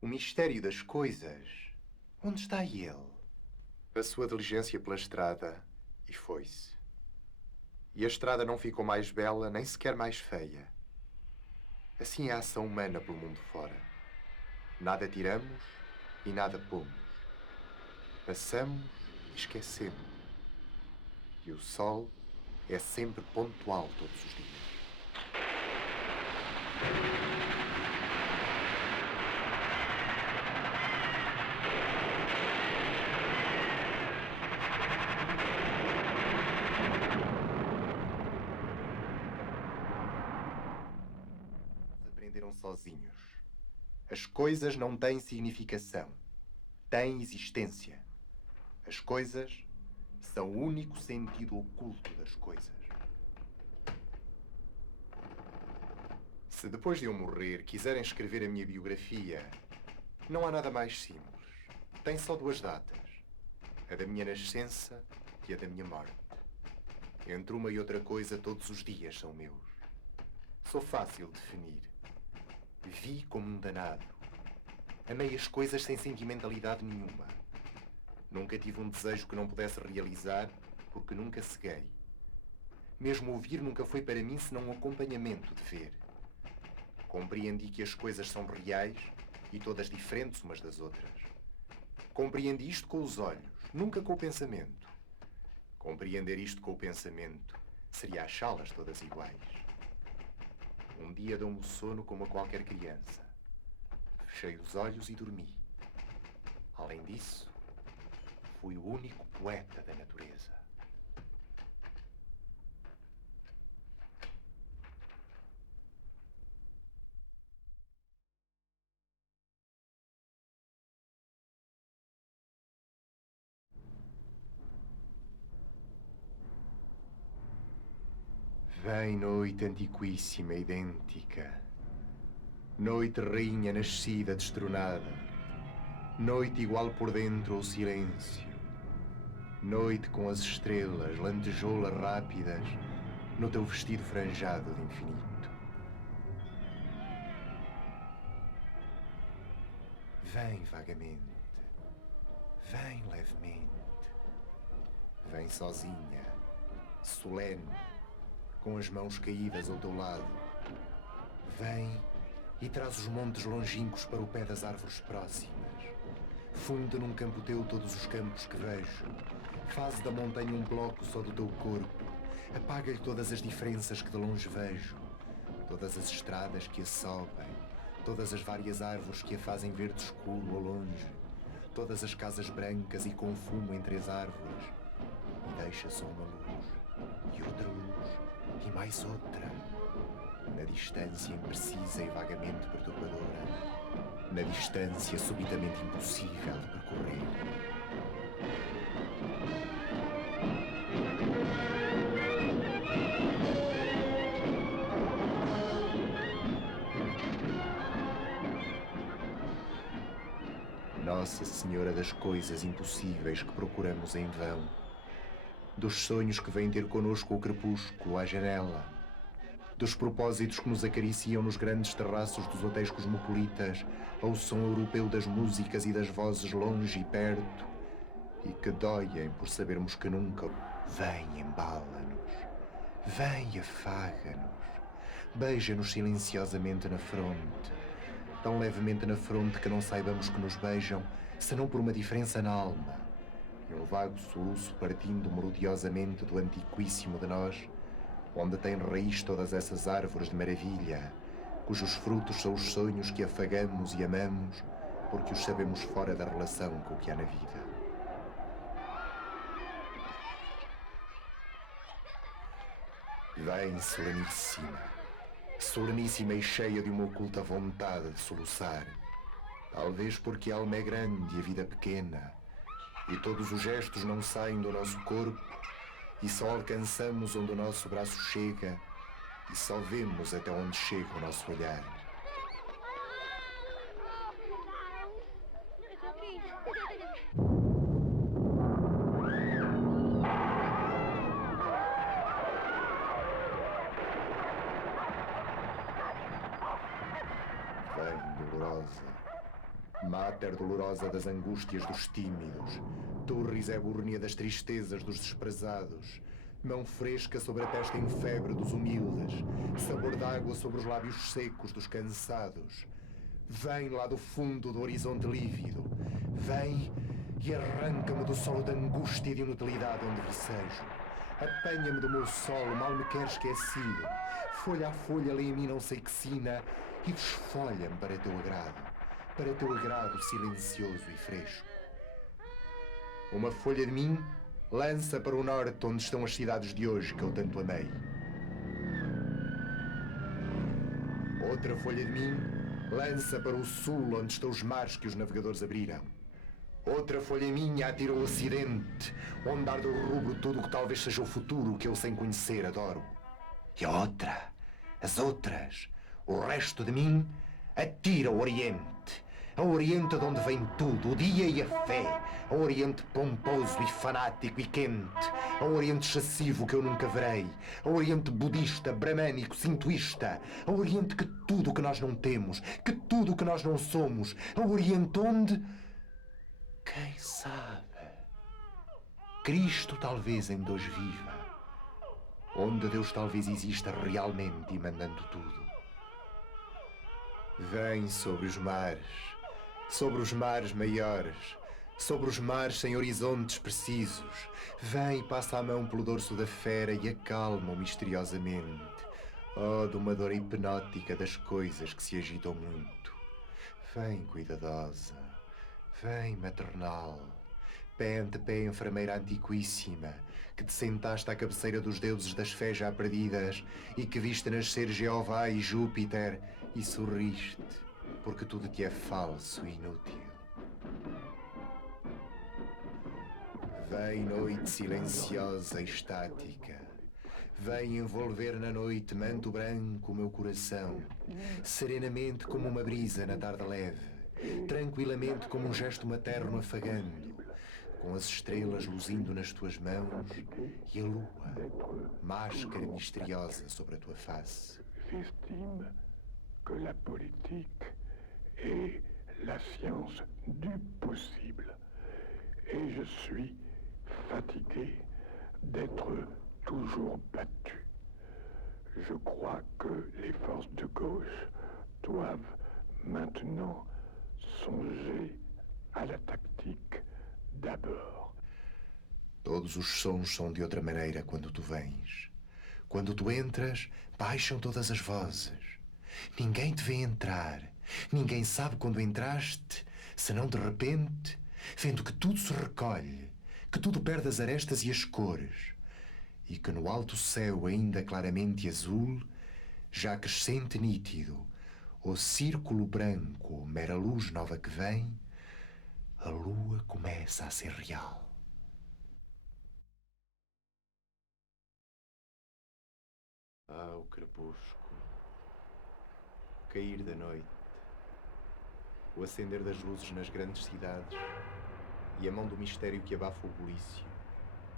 O mistério das coisas, onde está ele? Passou a diligência pela estrada e foi-se. E a estrada não ficou mais bela, nem sequer mais feia. Assim é a ação humana pelo mundo fora. Nada tiramos e nada pomos. Passamos e esquecemos. E o sol é sempre pontual todos os dias. Aprenderam sozinhos. As coisas não têm significação, têm existência. As coisas são o único sentido oculto das coisas. Se depois de eu morrer quiserem escrever a minha biografia, não há nada mais simples. Tem só duas datas: a da minha nascença e a da minha morte. Entre uma e outra coisa, todos os dias são meus. Sou fácil de definir. Vi como um danado. Amei as coisas sem sentimentalidade nenhuma. Nunca tive um desejo que não pudesse realizar, porque nunca ceguei. Mesmo ouvir nunca foi para mim senão um acompanhamento de ver. Compreendi que as coisas são reais e todas diferentes umas das outras. Compreendi isto com os olhos, nunca com o pensamento. Compreender isto com o pensamento seria achá-las todas iguais. Um dia deu-me o sono como a qualquer criança. Fechei os olhos e dormi. Além disso, fui o único poeta da natureza. Vem noite antiquíssima, idêntica. Noite rainha nascida, destronada. Noite igual por dentro ao silêncio. Noite com as estrelas, lantejoulas rápidas, no teu vestido franjado de infinito. Vem vagamente. Vem levemente. Vem sozinha, solene, com as mãos caídas ao teu lado. Vem e traz os montes longínquos para o pé das árvores próximas. Funde num campo teu todos os campos que vejo. Faze da montanha um bloco só do teu corpo. Apaga-lhe todas as diferenças que de longe vejo. Todas as estradas que a sobem. Todas as várias árvores que a fazem verde escuro ao longe. Todas as casas brancas e com fumo entre as árvores. E deixa só uma luz. E outra luz. E mais outra. Na distância imprecisa e vagamente perturbadora. Na distância subitamente impossível de percorrer. Nossa Senhora das coisas impossíveis que procuramos em vão. Dos sonhos que vêm ter connosco o crepúsculo à janela. Dos propósitos que nos acariciam nos grandes terraços dos hotéis cosmopolitas, ao som europeu das músicas e das vozes longe e perto, e que doem por sabermos que nunca. Vem, embala-nos, vem, afaga-nos, beija-nos silenciosamente na fronte, tão levemente na fronte que não saibamos que nos beijam, senão por uma diferença na alma, e um vago soluço partindo melodiosamente do antiquíssimo de nós, onde têm raiz todas essas árvores de maravilha, cujos frutos são os sonhos que afagamos e amamos, porque os sabemos fora da relação com o que há na vida. Vem, soleníssima, soleníssima e cheia de uma oculta vontade de soluçar, talvez porque a alma é grande e a vida pequena, e todos os gestos não saem do nosso corpo, e só alcançamos onde o nosso braço chega, e só vemos até onde chega o nosso olhar. Vem, dolorosa, máter dolorosa das angústias dos tímidos, torres ebúrnea das tristezas dos desprezados, mão fresca sobre a testa em febre dos humildes, sabor d'água sobre os lábios secos dos cansados. Vem lá do fundo do horizonte lívido, vem e arranca-me do solo de angústia e de inutilidade onde vicejo. Apanha-me do meu solo, mal me quer esquecido, folha a folha lê em mim não sei que sina, e desfolha-me para teu agrado silencioso e fresco. Uma folha de mim lança para o norte onde estão as cidades de hoje que eu tanto amei. Outra folha de mim lança para o sul onde estão os mares que os navegadores abriram. Outra folha minha atira o ocidente, onde arde o rubro tudo o que talvez seja o futuro que eu sem conhecer adoro. E a outra, as outras, o resto de mim atira o oriente. Ao Oriente de onde vem tudo, o dia e a fé. Ao Oriente pomposo e fanático e quente. Ao Oriente excessivo que eu nunca verei. Ao Oriente budista, bramânico, sintoísta. Ao Oriente que tudo o que nós não temos, que tudo o que nós não somos. Ao Oriente onde... Quem sabe? Cristo talvez ainda hoje viva. Onde Deus talvez exista realmente e mandando tudo. Vem sobre os mares maiores, sobre os mares sem horizontes precisos. Vem e passa a mão pelo dorso da fera e acalma-o misteriosamente. Oh, domadora hipnótica das coisas que se agitam muito. Vem, cuidadosa, Vem, maternal, pé ante pé, enfermeira antiquíssima, que te sentaste à cabeceira dos deuses das fés já perdidas e que viste nascer Jeová e Júpiter e sorriste, porque tudo te é falso e inútil. Vem, noite silenciosa e estática. Vem envolver na noite manto branco o meu coração, serenamente como uma brisa na tarde leve, tranquilamente como um gesto materno afagando, com as estrelas luzindo nas tuas mãos e a lua, máscara misteriosa sobre a tua face. J'estime que la politique est la science du possible. Et je suis fatigué d'être toujours battu. Je crois que les forces de gauche doivent maintenant songer à la tactique d'abord. Todos os sons são de outra maneira quando tu vens. Quando tu entras, baixam todas as vozes. Ninguém te vê entrar. Ninguém sabe quando entraste, senão de repente, vendo que tudo se recolhe, que tudo perde as arestas e as cores, e que no alto céu ainda claramente azul, já crescente nítido, ou círculo branco, ou mera luz nova que vem, a lua começa a ser real. Ah, o crepúsculo, o cair da noite, o acender das luzes nas grandes cidades e a mão do mistério que abafa o bulício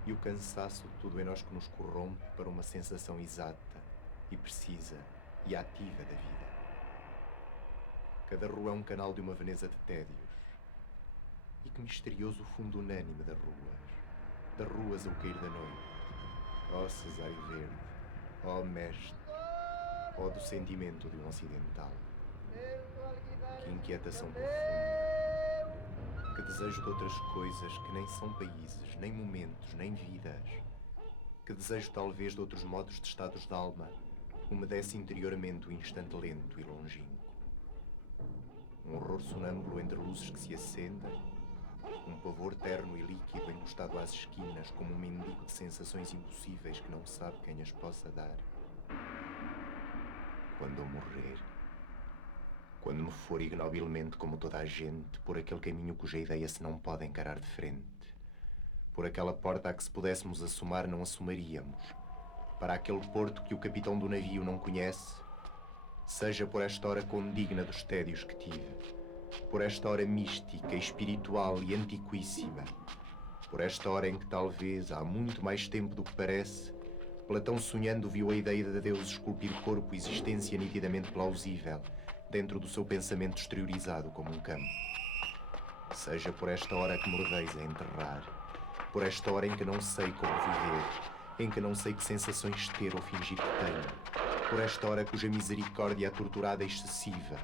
e o cansaço de tudo em nós que nos corrompe para uma sensação exata e precisa e ativa da vida. Cada rua é um canal de uma Veneza de tédios. E que misterioso fundo unânime das ruas ao cair da noite. Ó Cesário Verde, ó Mestre, ó do sentimento de um ocidental. Que inquietação profunda, que desejo de outras coisas que nem são países, nem momentos, nem vidas. Que desejo talvez de outros modos de estados de alma, umedece interiormente o instante lento e longínquo. Um horror sonâmbulo entre luzes que se acendem, um pavor terno e líquido encostado às esquinas como um mendigo de sensações impossíveis que não sabe quem as possa dar. Quando eu morrer, quando me for ignobilmente como toda a gente, por aquele caminho cuja ideia se não pode encarar de frente, por aquela porta a que se pudéssemos assomar não assomaríamos, para aquele porto que o capitão do navio não conhece, seja por esta hora condigna dos tédios que tive, por esta hora mística, espiritual e antiquíssima, por esta hora em que talvez, há muito mais tempo do que parece, Platão sonhando viu a ideia de Deus esculpir corpo e existência nitidamente plausível dentro do seu pensamento exteriorizado como um campo. Seja por esta hora que mordeis a enterrar, por esta hora em que não sei como viver, em que não sei que sensações ter ou fingir que tenho, por esta hora cuja misericórdia é torturada e excessiva,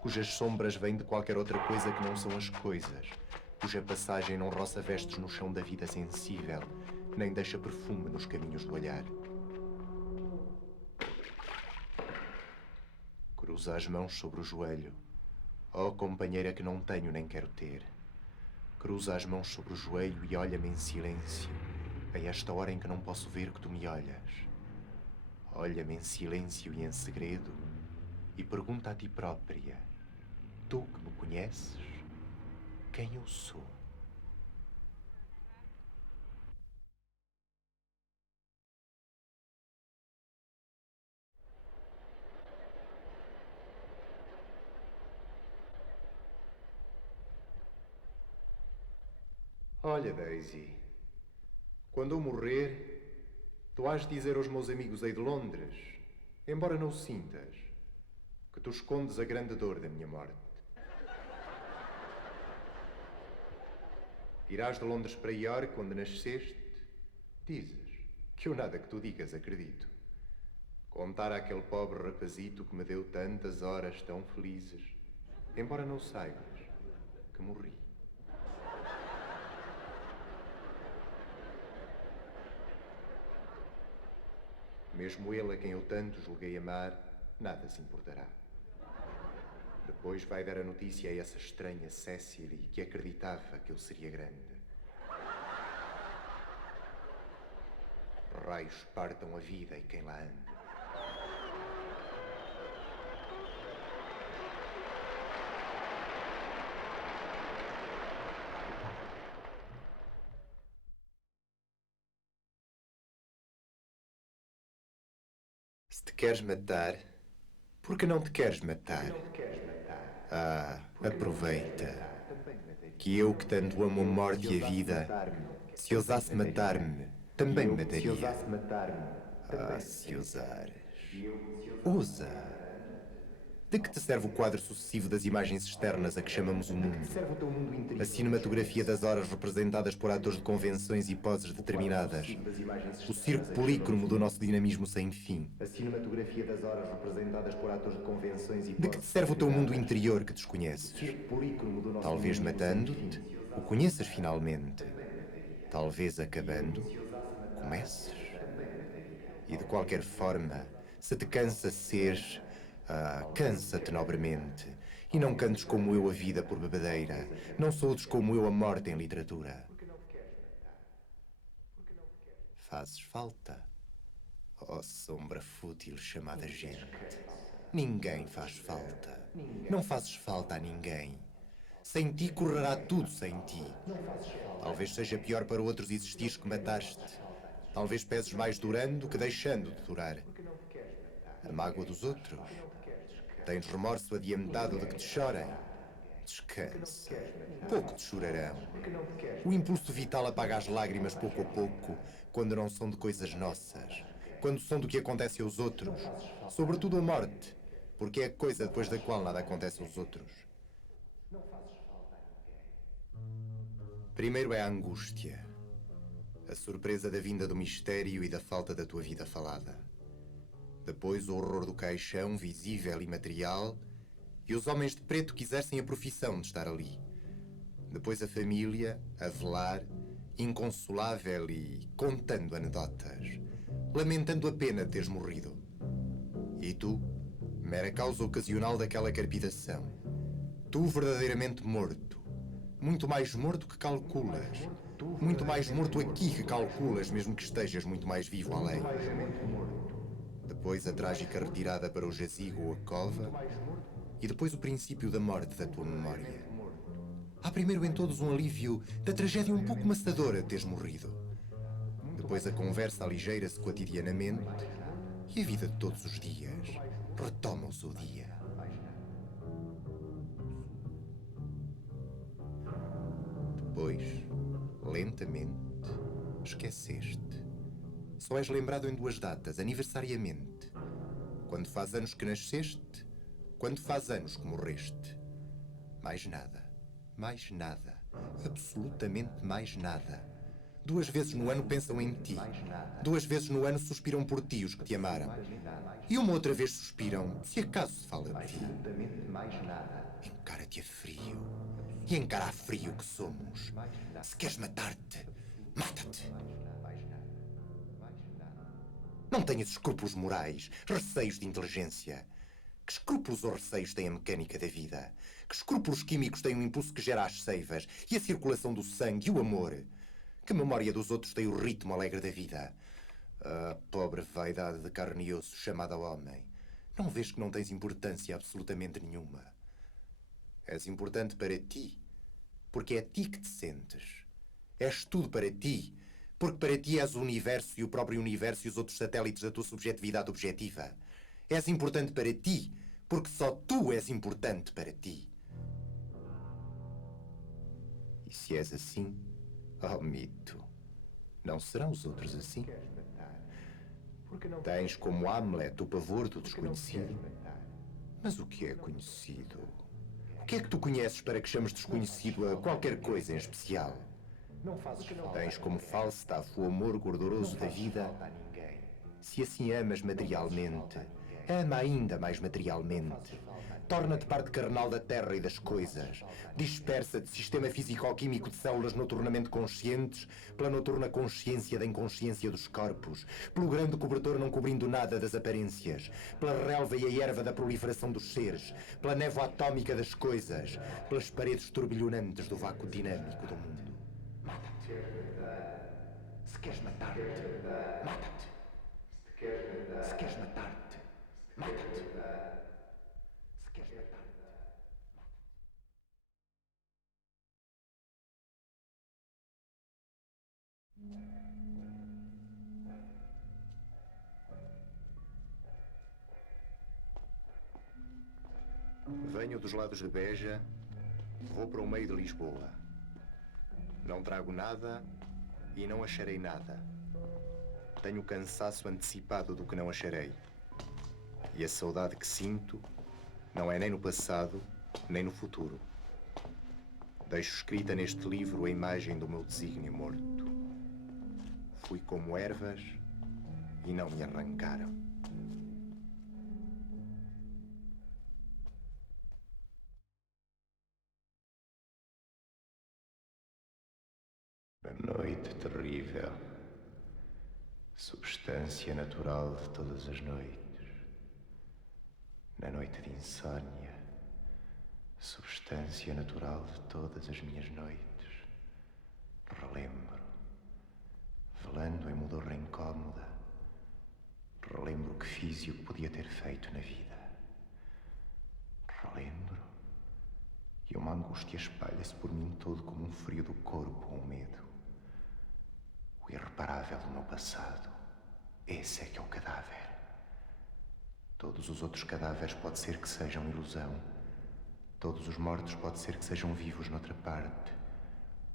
cujas sombras vêm de qualquer outra coisa que não são as coisas, cuja passagem não roça vestes no chão da vida sensível, nem deixa perfume nos caminhos do olhar. Cruza as mãos sobre o joelho, ó companheira que não tenho nem quero ter. Cruza as mãos sobre o joelho e olha-me em silêncio, a esta hora em que não posso ver que tu me olhas. Olha-me em silêncio e em segredo e pergunta a ti própria, tu que me conheces, quem eu sou? Olha, Daisy, quando eu morrer, tu hás de dizer aos meus amigos aí de Londres, embora não o sintas, que tu escondes a grande dor da minha morte. Irás de Londres para York, onde nasceste, dizes que eu nada que tu digas acredito. Contar àquele pobre rapazito que me deu tantas horas tão felizes, embora não saibas que morri. Mesmo ele a quem eu tanto julguei amar, nada se importará. Depois vai dar a notícia a essa estranha Cecily que acreditava que eu seria grande. Raios partam a vida e quem lá anda. Se te queres matar, por que não te queres matar? Ah, aproveita. Que eu que tanto amo a morte e a vida, se ousasse matar-me, também me mataria. Ah, se ousares. Ousa. De que te serve o quadro sucessivo das imagens externas a que chamamos o mundo? A cinematografia das horas representadas por atores de convenções e poses determinadas. O circo polícromo do nosso dinamismo sem fim. A cinematografia das horas representadas por atores de convenções e de que te serve o teu mundo interior que desconheces? Talvez matando-te, o conheças finalmente. Talvez acabando, comeces. E de qualquer forma, se te cansa seres, cansa-te nobremente. E não cantes como eu a vida por bebedeira. Não soltes como eu a morte em literatura. Fazes falta, ó sombra fútil chamada gente. Ninguém faz falta. Não fazes falta a ninguém. Sem ti correrá tudo sem ti. Talvez seja pior para outros existires que mataste. Talvez peses mais durando que deixando de durar. A mágoa dos outros. Tens remorso adiantado de que te chorem. Descansa. Pouco te chorarão. O impulso vital apaga as lágrimas pouco a pouco, quando não são de coisas nossas. Quando são do que acontece aos outros. Sobretudo a morte, porque é a coisa depois da qual nada acontece aos outros. Primeiro é a angústia. A surpresa da vinda do mistério e da falta da tua vida falada. Depois o horror do caixão, visível e material, e os homens de preto que exercem a profissão de estar ali. Depois a família, a velar, inconsolável e contando anedotas, lamentando a pena de teres morrido. E tu, mera causa ocasional daquela carpidação. Tu verdadeiramente morto. Muito mais morto que calculas. Muito mais morto aqui que calculas, mesmo que estejas muito mais vivo além. Depois a trágica retirada para o jazigo ou a cova. E depois o princípio da morte da tua memória. Há primeiro em todos um alívio da tragédia um pouco maçadora de teres morrido. Depois a conversa aligeira-se cotidianamente e a vida de todos os dias retoma o seu dia. Depois, lentamente, esqueceste. Só és lembrado em duas datas, aniversariamente. Quando faz anos que nasceste, quando faz anos que morreste. Mais nada. Mais nada. Absolutamente mais nada. 2 vezes no ano pensam em ti. 2 vezes no ano suspiram por ti os que te amaram. E uma outra vez suspiram, se acaso se fala de ti. Encara-te a frio. E encara a frio que somos. Se queres matar-te, mata-te. Não tenhas escrúpulos morais, receios de inteligência. Que escrúpulos ou receios tem a mecânica da vida? Que escrúpulos químicos tem o impulso que gera as seivas e a circulação do sangue e o amor? Que memória dos outros tem o ritmo alegre da vida? Ah, pobre vaidade de carne e osso chamada homem. Não vês que não tens importância absolutamente nenhuma? És importante para ti, porque é a ti que te sentes. És tudo para ti, porque para ti és o universo e o próprio universo e os outros satélites da tua subjetividade objetiva. És importante para ti, porque só tu és importante para ti. E se és assim, oh mito, não serão os outros assim? Tens como Hamlet o pavor do desconhecido. Mas o que é conhecido? O que é que tu conheces para que chames desconhecido a qualquer coisa em especial? Tens como Falstaff o amor gorduroso da vida. Se assim amas materialmente, ama ainda mais materialmente. Torna-te parte carnal da terra e das coisas. Dispersa-te, sistema físico-químico de células notornamente conscientes, pela noturna consciência da inconsciência dos corpos, pelo grande cobertor não cobrindo nada das aparências, pela relva e a erva da proliferação dos seres, pela névoa atómica das coisas, pelas paredes turbilhonantes do vácuo dinâmico do mundo. Mata-te. Se queres matar-te, mata-te. Se queres matar-te, mata-te. Se queres matar-te. Venho dos lados de Beja, vou para o meio de Lisboa. Não trago nada e não acharei nada. Tenho cansaço antecipado do que não acharei. E a saudade que sinto não é nem no passado, nem no futuro. Deixo escrita neste livro a imagem do meu desígnio morto. Fui como ervas e não me arrancaram. A noite terrível, substância natural de todas as noites. Na noite de insônia, substância natural de todas as minhas noites. Relembro, velando em modorra incómoda, relembro o que fiz e o que podia ter feito na vida. Relembro, e uma angústia espalha-se por mim todo como um frio do corpo ou um medo. O irreparável do meu passado. Esse é que é o cadáver. Todos os outros cadáveres pode ser que sejam ilusão. Todos os mortos pode ser que sejam vivos noutra parte.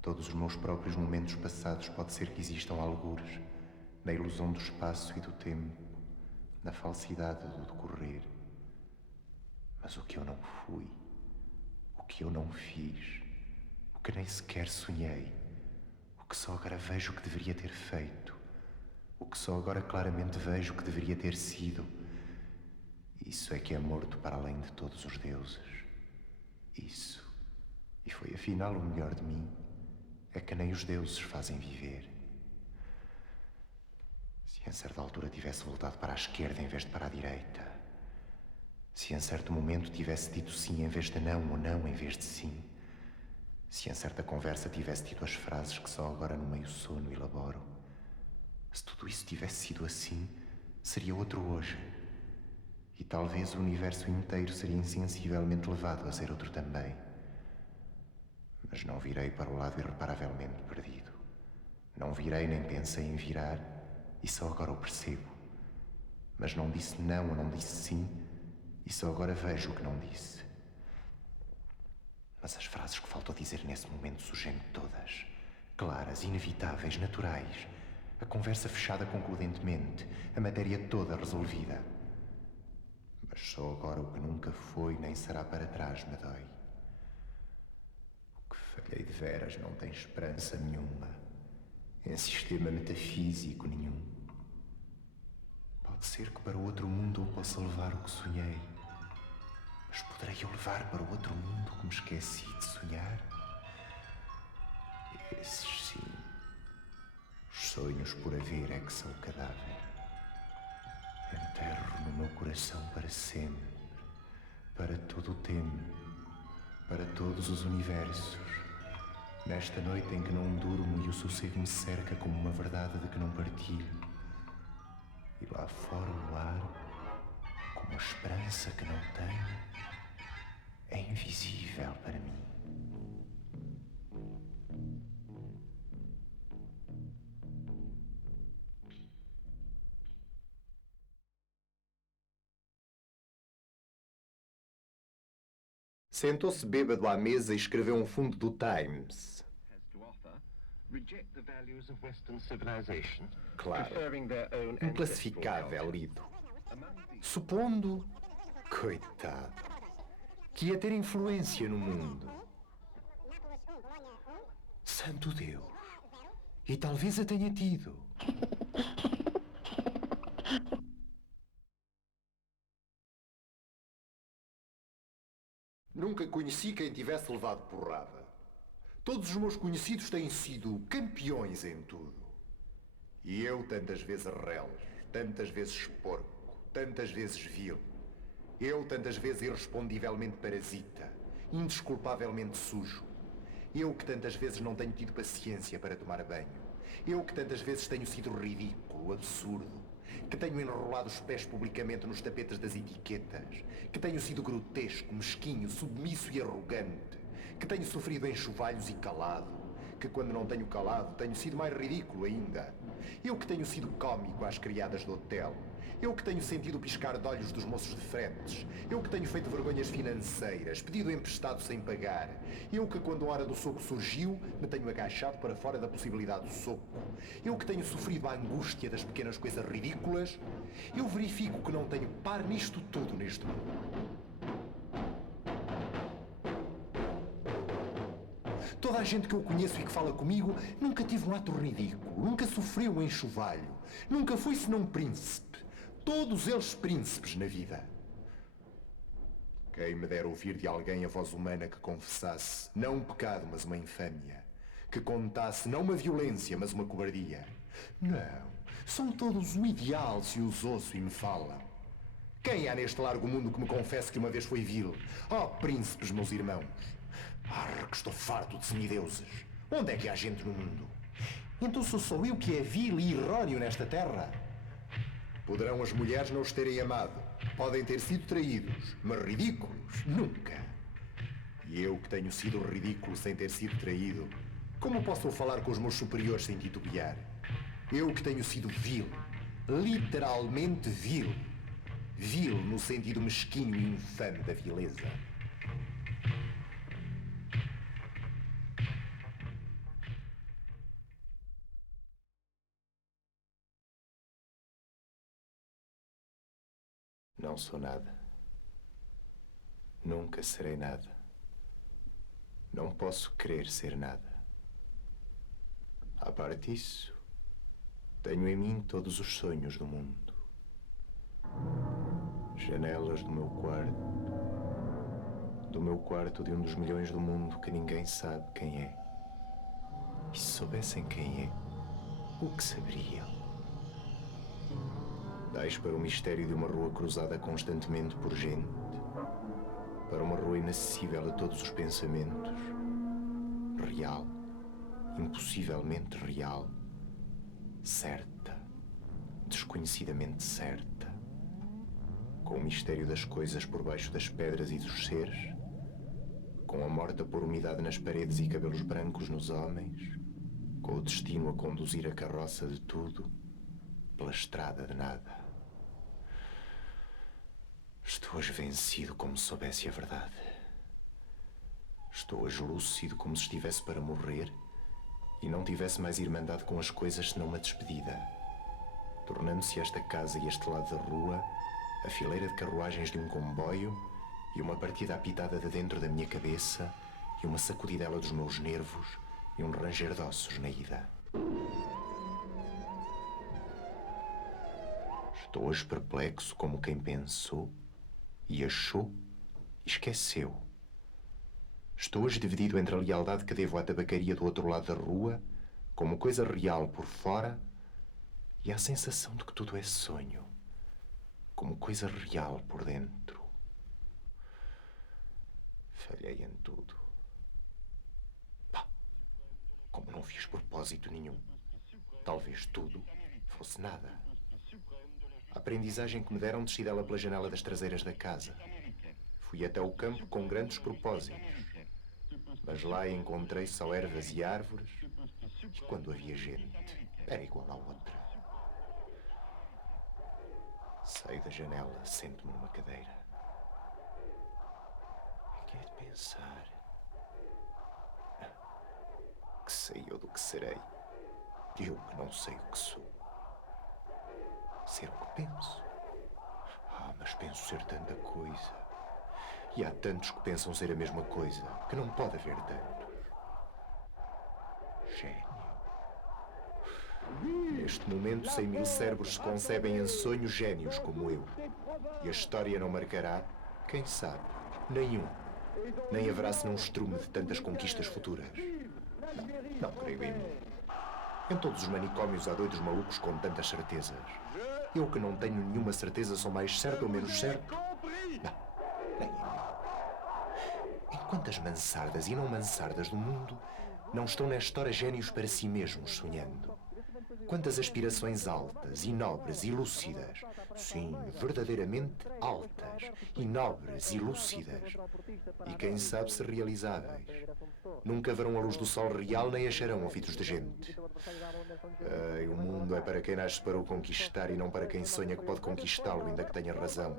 Todos os meus próprios momentos passados pode ser que existam algures, na ilusão do espaço e do tempo, na falsidade do decorrer. Mas o que eu não fui, o que eu não fiz, o que nem sequer sonhei, o que só agora vejo que deveria ter feito, o que só agora claramente vejo que deveria ter sido. Isso é que é morto para além de todos os deuses. Isso, e foi afinal o melhor de mim, é que nem os deuses fazem viver. Se em certa altura tivesse voltado para a esquerda em vez de para a direita, se em certo momento tivesse dito sim em vez de não ou não em vez de sim, se em certa conversa tivesse dito as frases que só agora no meio sono elaboro, se tudo isso tivesse sido assim, seria outro hoje. E talvez o universo inteiro seria insensivelmente levado a ser outro também. Mas não virei para o lado irreparavelmente perdido. Não virei nem pensei em virar, e só agora o percebo. Mas não disse não ou não disse sim, e só agora vejo o que não disse. Mas as frases que faltou dizer nesse momento surgem todas. Claras, inevitáveis, naturais. A conversa fechada concludentemente. A matéria toda resolvida. Mas só agora o que nunca foi nem será para trás me dói. O que falhei de veras não tem esperança nenhuma. Em sistema metafísico nenhum. Pode ser que para o outro mundo eu possa levar o que sonhei. Mas poderei eu levar para o outro mundo que me esqueci de sonhar? Esses sim. Os sonhos por haver é que são o cadáver. Enterro no meu coração para sempre. Para todo o tempo. Para todos os universos. Nesta noite em que não durmo e o sossego me cerca como uma verdade de que não partilho. E lá fora o ar, como a esperança que não tenho, é invisível para mim. Sentou-se bêbado à mesa e escreveu um fundo do Times. Claro, inclassificável, lido. Supondo, coitado, que ia ter influência no mundo. Santo Deus! E talvez a tenha tido. nunca conheci quem tivesse levado porrada. Todos os meus conhecidos têm sido campeões em tudo. E eu tantas vezes reles, tantas vezes porco, tantas vezes vil. Eu tantas vezes irrespondivelmente parasita, indesculpavelmente sujo. Eu que tantas vezes não tenho tido paciência para tomar banho. Eu que tantas vezes tenho sido ridículo, absurdo. Que tenho enrolado os pés publicamente nos tapetes das etiquetas. Que tenho sido grotesco, mesquinho, submisso e arrogante. Que tenho sofrido enxovalhos e calado. Que quando não tenho calado, tenho sido mais ridículo ainda. Eu que tenho sido cómico às criadas do hotel. Eu que tenho sentido o piscar de olhos dos moços de fretes. Eu que tenho feito vergonhas financeiras, pedido emprestado sem pagar. Eu que, quando a hora do soco surgiu, me tenho agachado para fora da possibilidade do soco. Eu que tenho sofrido a angústia das pequenas coisas ridículas. Eu verifico que não tenho par nisto tudo neste mundo. Toda a gente que eu conheço e que fala comigo nunca teve um ato ridículo, nunca sofreu um enxovalho, nunca foi senão príncipe. Todos eles príncipes na vida. Quem me dera ouvir de alguém a voz humana que confessasse não um pecado, mas uma infâmia. Que contasse não uma violência, mas uma cobardia. Não, são todos o ideal se os ouço e me falam. Quem há neste largo mundo que me confesse que uma vez foi vil? Oh, príncipes, meus irmãos! Arre, que estou farto de semideuses. Onde é que há gente no mundo? Então sou só eu que é vil e errôneo nesta terra? Poderão as mulheres não os terem amado. Podem ter sido traídos, mas ridículos, nunca. E eu que tenho sido ridículo sem ter sido traído, como posso falar com os meus superiores sem titubear? Eu que tenho sido vil, literalmente vil. Vil no sentido mesquinho e infame da vileza. Não sou nada. Nunca serei nada. Não posso querer ser nada. À parte disso, tenho em mim todos os sonhos do mundo. Janelas do meu quarto de um dos milhões do mundo que ninguém sabe quem é. E se soubessem quem é, o que saberiam? Dais para o mistério de uma rua cruzada constantemente por gente, para uma rua inacessível a todos os pensamentos, real, impossivelmente real, certa, desconhecidamente certa, com o mistério das coisas por baixo das pedras e dos seres, com a morte a pôr umidade nas paredes e cabelos brancos nos homens, com o destino a conduzir a carroça de tudo pela estrada de nada. Estou esvencido como se soubesse a verdade. Estou aslúcido como se estivesse para morrer e não tivesse mais irmandade com as coisas senão uma despedida, tornando-se esta casa e este lado da rua a fileira de carruagens de um comboio e uma partida apitada de dentro da minha cabeça e uma sacudidela dos meus nervos e um ranger de ossos na ida. Estou hoje perplexo como quem pensou e achou e esqueceu. Estou hoje dividido entre a lealdade que devo à tabacaria do outro lado da rua, como coisa real por fora, e a sensação de que tudo é sonho, como coisa real por dentro. Falhei em tudo. Pá, como não fiz propósito nenhum. Talvez tudo fosse nada. A aprendizagem que me deram desci dela pela janela das traseiras da casa. Fui até o campo com grandes propósitos, mas lá encontrei só ervas e árvores, e quando havia gente, era igual à outra. Saio da janela, sento-me numa cadeira. E que é de pensar? Que sei eu do que serei? Eu que não sei o que sou. Ser o que penso. Mas penso ser tanta coisa. E há tantos que pensam ser a mesma coisa, que não pode haver tantos. Gênio. Neste momento, 100.000 cérebros se concebem em sonhos gênios como eu. E a história não marcará, quem sabe, nenhum. Nem haverá senão um estrume de tantas conquistas futuras. Não creio em mim. Em todos os manicômios há doidos malucos com tantas certezas. Eu que não tenho nenhuma certeza sou mais certo ou menos certo? Não, nem em mim. Em quantas mansardas e não mansardas do mundo não estão nesta hora génios para si mesmos sonhando? Quantas aspirações altas e nobres e lúcidas, sim, verdadeiramente altas e nobres e lúcidas, e quem sabe se realizáveis. Nunca verão a luz do sol real nem acharão ouvidos de gente. Ai, o mundo é para quem nasce para o conquistar e não para quem sonha que pode conquistá-lo, ainda que tenha razão.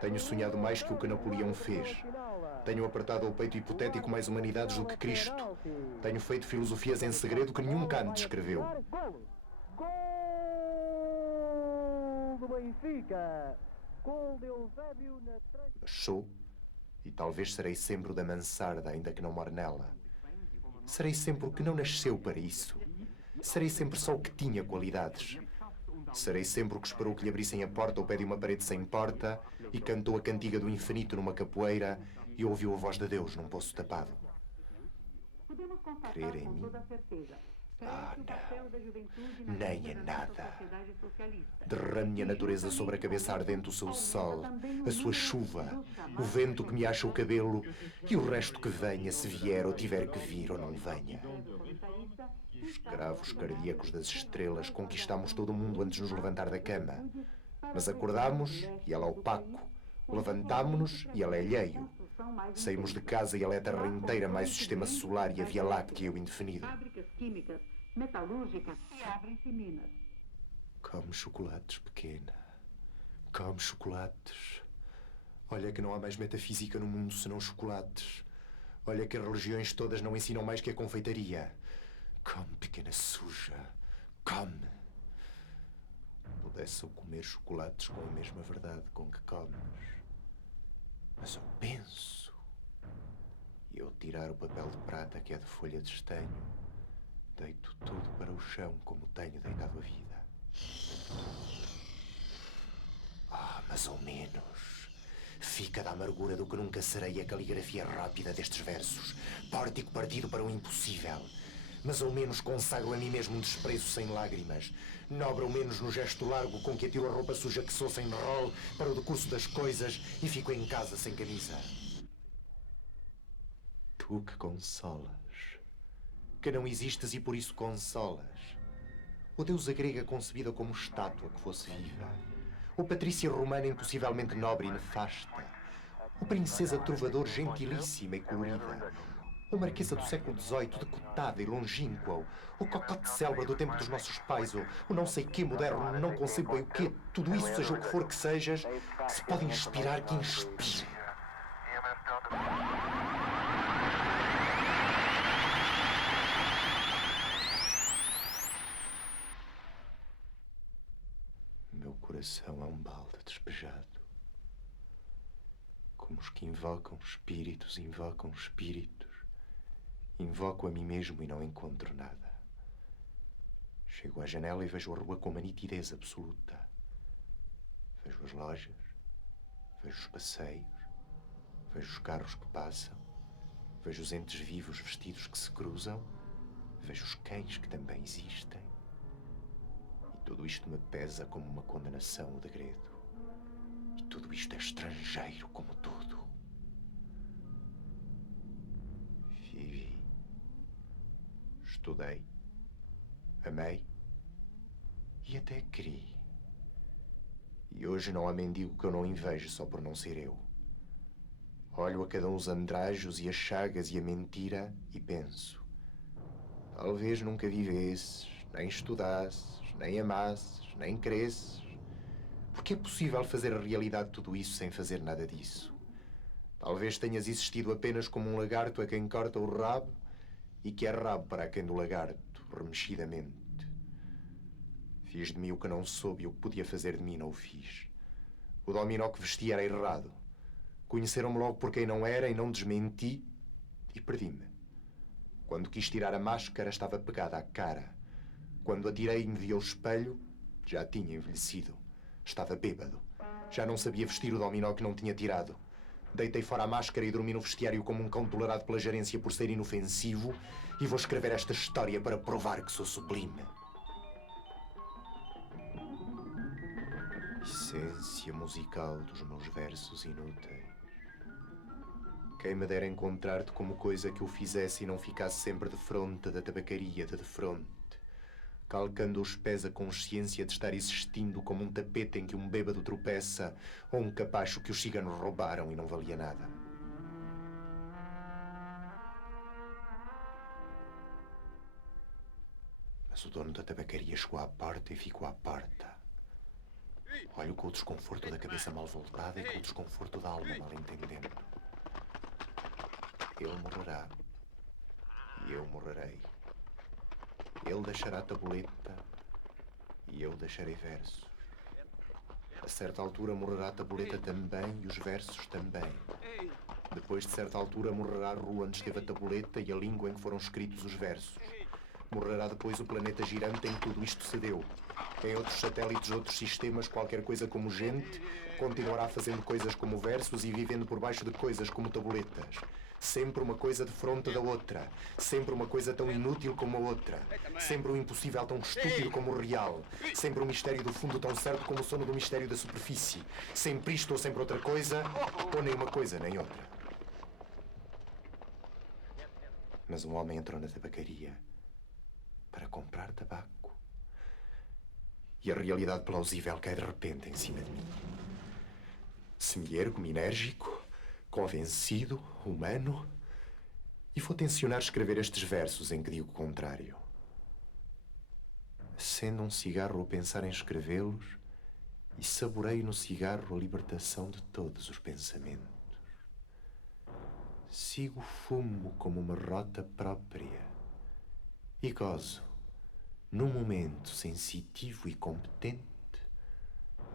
Tenho sonhado mais que o que Napoleão fez. Tenho apertado ao peito hipotético mais humanidades do que Cristo. Tenho feito filosofias em segredo que nenhum Kant escreveu. Gol do Benfica! Gol de Eusébio na Mas sou, e talvez serei sempre o da mansarda, ainda que não more nela. Serei sempre o que não nasceu para isso. Serei sempre só o que tinha qualidades. Serei sempre o que esperou que lhe abrissem a porta ao pé de uma parede sem porta e cantou a cantiga do infinito numa capoeira e ouviu a voz de Deus num poço tapado. Crer em mim? Ah, não. Nem é nada. Derrame a natureza sobre a cabeça ardente o seu sol, a sua chuva, o vento que me acha o cabelo e o resto que venha, se vier ou tiver que vir ou não venha. Escravos cardíacos das estrelas, conquistamos todo o mundo antes de nos levantar da cama. Mas acordamos e ela é opaco. Levantámo-nos e ela é alheio. Saímos de casa e ela é a terra inteira, mais o sistema solar e a Via Láctea e o indefinido. Fábricas químicas, metalúrgicas e abrem-se minas. Come chocolates, pequena. Come chocolates. Olha que não há mais metafísica no mundo senão chocolates. Olha que as religiões todas não ensinam mais que a confeitaria. Come, pequena suja. Come. Pudesse eu comer chocolates com a mesma verdade com que comes. Mas eu penso. E eu tirar o papel de prata que é de folha de estanho, deito tudo para o chão como tenho deitado a vida. Ah, mas ao menos fica da amargura do que nunca serei a caligrafia rápida destes versos, pórtico partido para o impossível. Mas ao menos consagro a mim mesmo um desprezo sem lágrimas. Nobre ao menos no gesto largo com que atiro a roupa suja que sou sem rol para o decurso das coisas e fico em casa sem camisa. Tu que consolas, que não existes e por isso consolas. O deusa grega concebida como estátua que fosse viva. Ou patrícia romana impossivelmente nobre e nefasta. Ou princesa trovador gentilíssima e colorida. Ou marquesa do século XVIII, decotada e longínqua, ou cocote célebre do tempo dos nossos pais, ou não sei quê moderno, não concebo bem o quê, tudo isso, seja o que for que sejas, se pode inspirar, que inspire. Meu coração é um balde despejado. Como os que invocam espíritos. Invoco a mim mesmo e não encontro nada. Chego à janela e vejo a rua com uma nitidez absoluta. Vejo as lojas, vejo os passeios, vejo os carros que passam, vejo os entes vivos vestidos que se cruzam, vejo os cães que também existem. E tudo isto me pesa como uma condenação ou degredo. E tudo isto é estrangeiro como tudo. Vivi. Estudei, amei e até queri. E hoje não há mendigo que eu não inveje só por não ser eu. Olho a cada um os andrajos e as chagas e a mentira e penso: talvez nunca vivesses, nem estudasses, nem amasses, nem cresces. Porque é possível fazer a realidade tudo isso sem fazer nada disso. Talvez tenhas existido apenas como um lagarto a quem corta o rabo e que é rabo para quem do lagarto, remexidamente. Fiz de mim o que não soube e o que podia fazer de mim não o fiz. O dominó que vestia era errado. Conheceram-me logo por quem não era e não desmenti e perdi-me. Quando quis tirar a máscara, estava pegada à cara. Quando a tirei e me vi ao espelho, já tinha envelhecido. Estava bêbado. Já não sabia vestir o dominó que não tinha tirado. Deitei fora a máscara e dormi no vestiário como um cão tolerado pela gerência por ser inofensivo e vou escrever esta história para provar que sou sublime. Essência musical dos meus versos inúteis. Quem me dera encontrar-te como coisa que eu fizesse e não ficasse sempre de fronte da tabacaria de defronte, calcando os pés a consciência de estar existindo como um tapete em que um bêbado tropeça ou um capacho que os ciganos roubaram e não valia nada. Mas o dono da tabacaria chegou à porta e ficou à porta. Olho com o desconforto da cabeça mal voltada e com o desconforto da alma mal entendendo. Ele morrerá. E eu morrerei. Ele deixará a tabuleta e eu deixarei versos. A certa altura morrerá a tabuleta também e os versos também. Depois de certa altura morrerá a rua onde esteve a tabuleta e a língua em que foram escritos os versos. Morrerá depois o planeta girante em que tudo isto se deu. Em outros satélites de outros sistemas, qualquer coisa como gente continuará fazendo coisas como versos e vivendo por baixo de coisas como tabuletas. Sempre uma coisa de fronte da outra. Sempre uma coisa tão inútil como a outra. Sempre um impossível tão estúpido como o real. Sempre um mistério do fundo tão certo como o sono do mistério da superfície. Sempre isto ou sempre outra coisa, ou nem uma coisa nem outra. Mas um homem entrou na tabacaria para comprar tabaco. E a realidade plausível cai de repente em cima de mim. Se me ergo, enérgico, convencido, humano, e vou tensionar escrever estes versos em que digo o contrário. Acendo um cigarro ao pensar em escrevê-los e saboreio no cigarro a libertação de todos os pensamentos. Sigo o fumo como uma rota própria e gozo, num momento sensitivo e competente,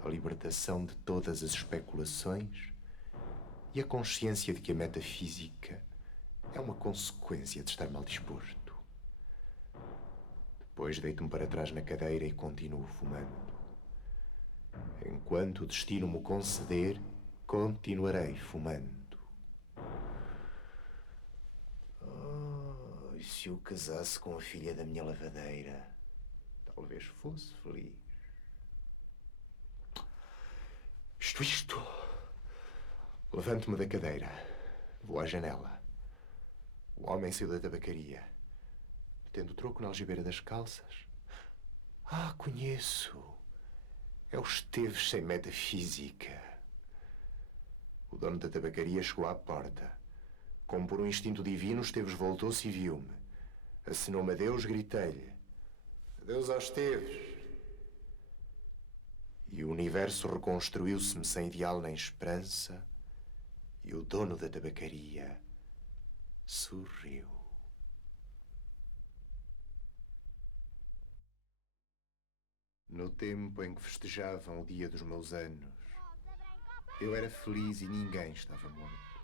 a libertação de todas as especulações e a consciência de que a metafísica é uma consequência de estar mal disposto. Depois deito-me para trás na cadeira e continuo fumando. Enquanto o destino me conceder, continuarei fumando. Oh, e se eu casasse com a filha da minha lavadeira, talvez fosse feliz. Isto. Levanto-me da cadeira. Vou à janela. O homem saiu da tabacaria. Tendo troco na algibeira das calças. Ah, conheço. É o Esteves sem metafísica. O dono da tabacaria chegou à porta. Como por um instinto divino, Esteves voltou-se e viu-me. Acenou-me adeus, gritei-lhe. Adeus ao Esteves. E o universo reconstruiu-se-me sem ideal nem esperança. E o dono da tabacaria sorriu. No tempo em que festejavam o dia dos meus anos, eu era feliz e ninguém estava morto.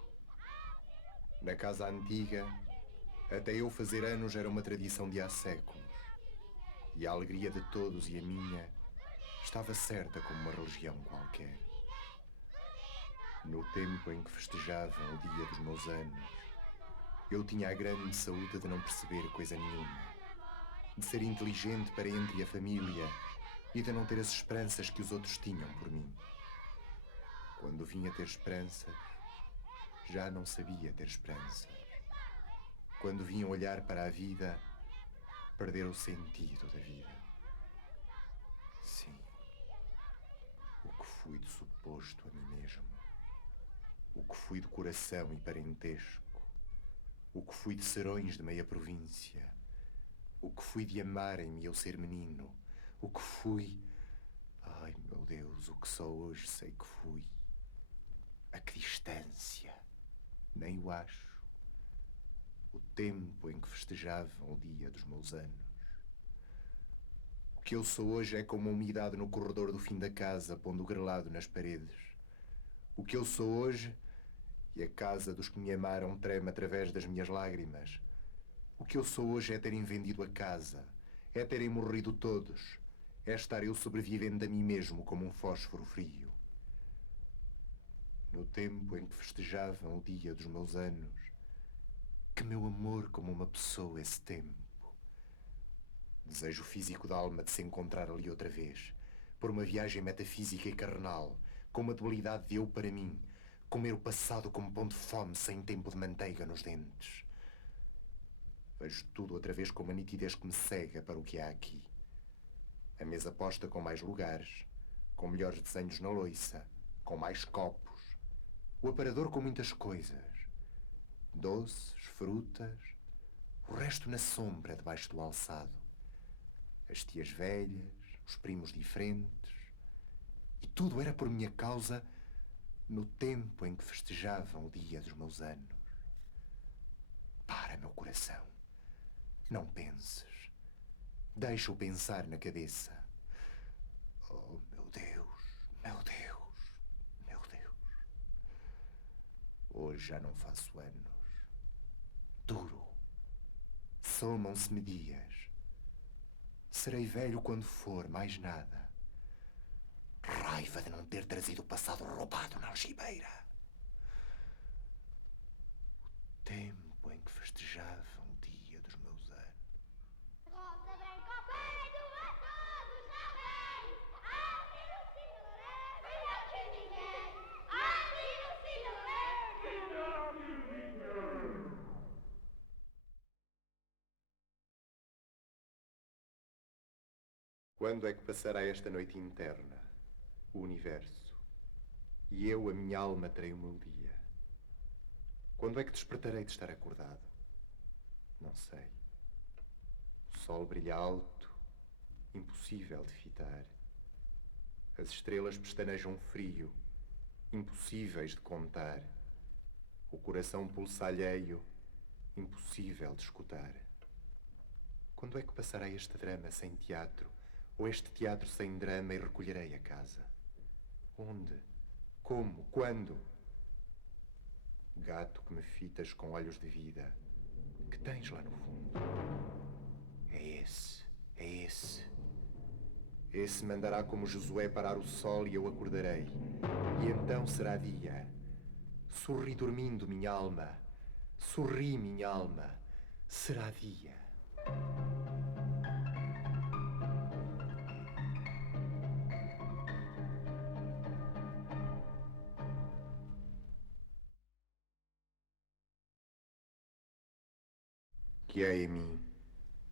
Na casa antiga, até eu fazer anos era uma tradição de há séculos. E a alegria de todos e a minha estava certa como uma religião qualquer. No tempo em que festejavam o dia dos meus anos, eu tinha a grande saúde de não perceber coisa nenhuma, de ser inteligente para entre a família e de não ter as esperanças que os outros tinham por mim. Quando vinha ter esperanças, já não sabia ter esperanças. Quando vinham olhar para a vida, perder o sentido da vida. Sim, o que fui de suposto a mim mesmo. O que fui de coração e parentesco. O que fui de serões de meia província. O que fui de amarem-me eu ser menino. O que fui... Ai, meu Deus, o que só hoje sei que fui. A que distância. Nem o acho. O tempo em que festejavam o dia dos meus anos. O que eu sou hoje é como uma umidade no corredor do fim da casa, pondo o grelado nas paredes. O que eu sou hoje, e a casa dos que me amaram treme através das minhas lágrimas. O que eu sou hoje é terem vendido a casa, é terem morrido todos, é estar eu sobrevivendo a mim mesmo como um fósforo frio. no tempo em que festejavam o dia dos meus anos, que meu amor como uma pessoa esse tempo. Desejo físico da alma de se encontrar ali outra vez, por uma viagem metafísica e carnal, com uma dualidade de eu para mim, comer o passado como pão de fome sem tempo de manteiga nos dentes. Vejo tudo outra vez com uma nitidez que me cega para o que há aqui. A mesa posta com mais lugares, com melhores desenhos na loiça, com mais copos. O aparador com muitas coisas. Doces, frutas, o resto na sombra debaixo do alçado. As tias velhas, os primos diferentes. E tudo era por minha causa no tempo em que festejavam o dia dos meus anos. Para, meu coração. Não penses. Deixa-o pensar na cabeça. Oh, meu Deus, meu Deus, meu Deus. Hoje já não faço anos. Duro. Somam-se-me dias. Serei velho quando for, mais nada. Raiva de não ter trazido o passado roubado na algibeira. O tempo em que festejavam o dia dos meus anos. Rosa branca ao peito, a todos também. Assim no Sinalé, melhor que ninguém. Assim no Sinalé, melhor que ninguém. Quando é que passará esta noite interna, o universo, e eu, a minha alma, terei o meu dia? Quando é que despertarei de estar acordado? Não sei. O sol brilha alto, impossível de fitar. As estrelas pestanejam frio, impossíveis de contar. O coração pulsa alheio, impossível de escutar. Quando é que passarei este drama sem teatro, ou este teatro sem drama, e recolherei a casa? Onde? Como? Quando? Gato que me fitas com olhos de vida, que tens lá no fundo? É esse, é esse. Esse mandará como Josué parar o sol e eu acordarei. E então será dia. Sorri dormindo, minha alma. Sorri, minha alma. Será dia. O que há em mim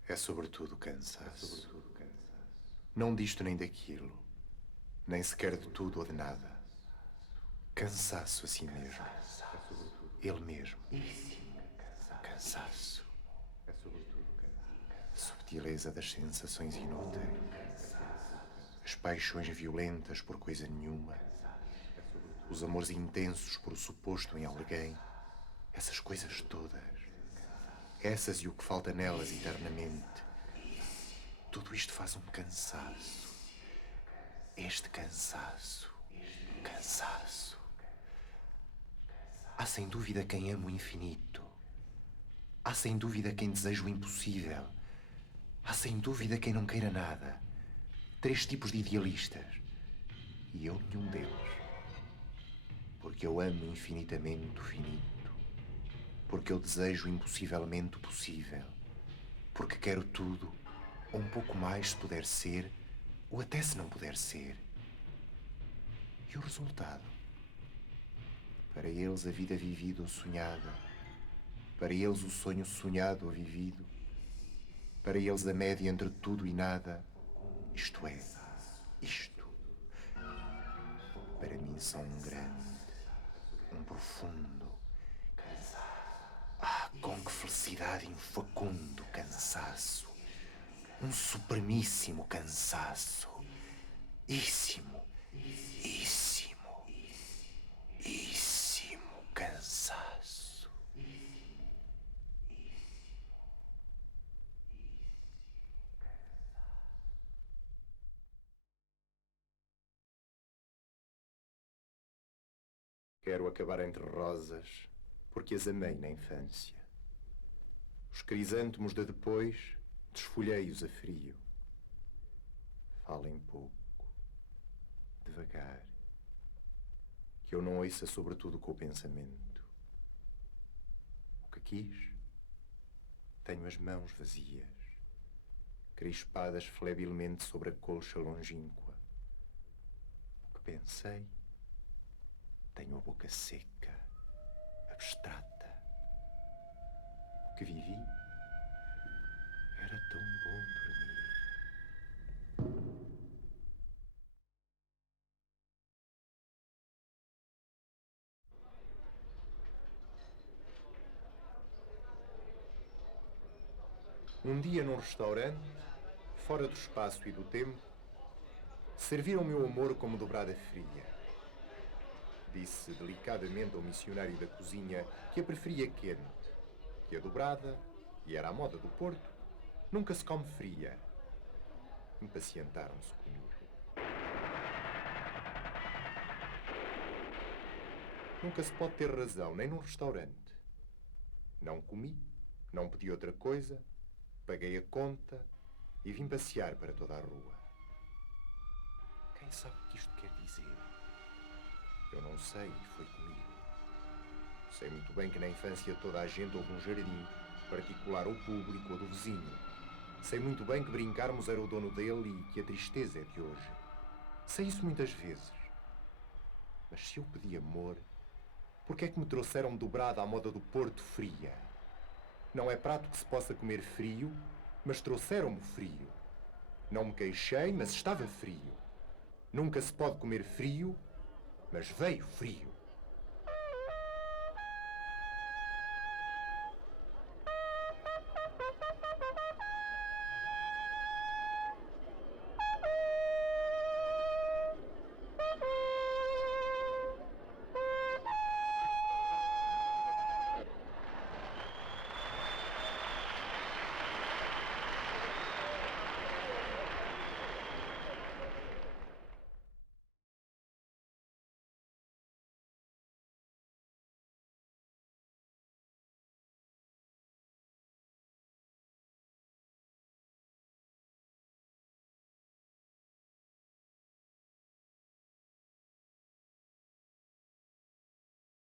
é sobretudo cansaço. Não disto nem daquilo, nem sequer de tudo ou de nada. Cansaço assim mesmo. Ele mesmo. Cansaço. A subtileza das sensações inúteis. As paixões violentas por coisa nenhuma. Os amores intensos por o suposto em alguém. Essas coisas todas. Essas e o que falta nelas eternamente. Tudo isto faz um cansaço. Este cansaço. Cansaço. Há sem dúvida quem ama o infinito. Há sem dúvida quem deseja o impossível. Há sem dúvida quem não queira nada. 3 tipos de idealistas. E eu nenhum deles. Porque eu amo infinitamente o finito. Porque eu desejo impossivelmente o possível. Porque quero tudo, ou um pouco mais se puder ser, ou até se não puder ser. E o resultado? Para eles a vida vivida ou sonhada. Para eles o sonho sonhado ou vivido. Para eles a média entre tudo e nada. Isto é, isto. Para mim são um grande, um profundo. Ah, com que felicidade infacundo cansaço. Um supremíssimo cansaço. Íssimo, íssimo, íssimo cansaço. Quero acabar entre rosas, porque as amei na infância. Os crisântemos de depois, desfolhei-os a frio. Falem pouco, devagar, que eu não ouça sobretudo com o pensamento. O que quis? Tenho as mãos vazias, crispadas flebilmente sobre a colcha longínqua. O que pensei? Tenho a boca seca, abstrata. O que vivi? Era tão bom dormir. Um dia num restaurante, fora do espaço e do tempo, serviram o meu amor como dobrada fria. Disse delicadamente ao missionário da cozinha que a preferia quente, que a dobrada, e era a moda do Porto, nunca se come fria. Impacientaram-se comigo. Nunca se pode ter razão, nem num restaurante. Não comi, não pedi outra coisa, paguei a conta e vim passear para toda a rua. Quem sabe o que isto quer dizer? Eu não sei, foi comigo. Sei muito bem que na infância toda a gente houve um jardim, particular ou público ou do vizinho. Sei muito bem que brincarmos era o dono dele e que a tristeza é de hoje. Sei isso muitas vezes. Mas se eu pedi amor, por que é que me trouxeram dobrada à moda do Porto fria? Não é prato que se possa comer frio, mas trouxeram-me frio. Não me queixei, mas estava frio. Nunca se pode comer frio, mas veio frio.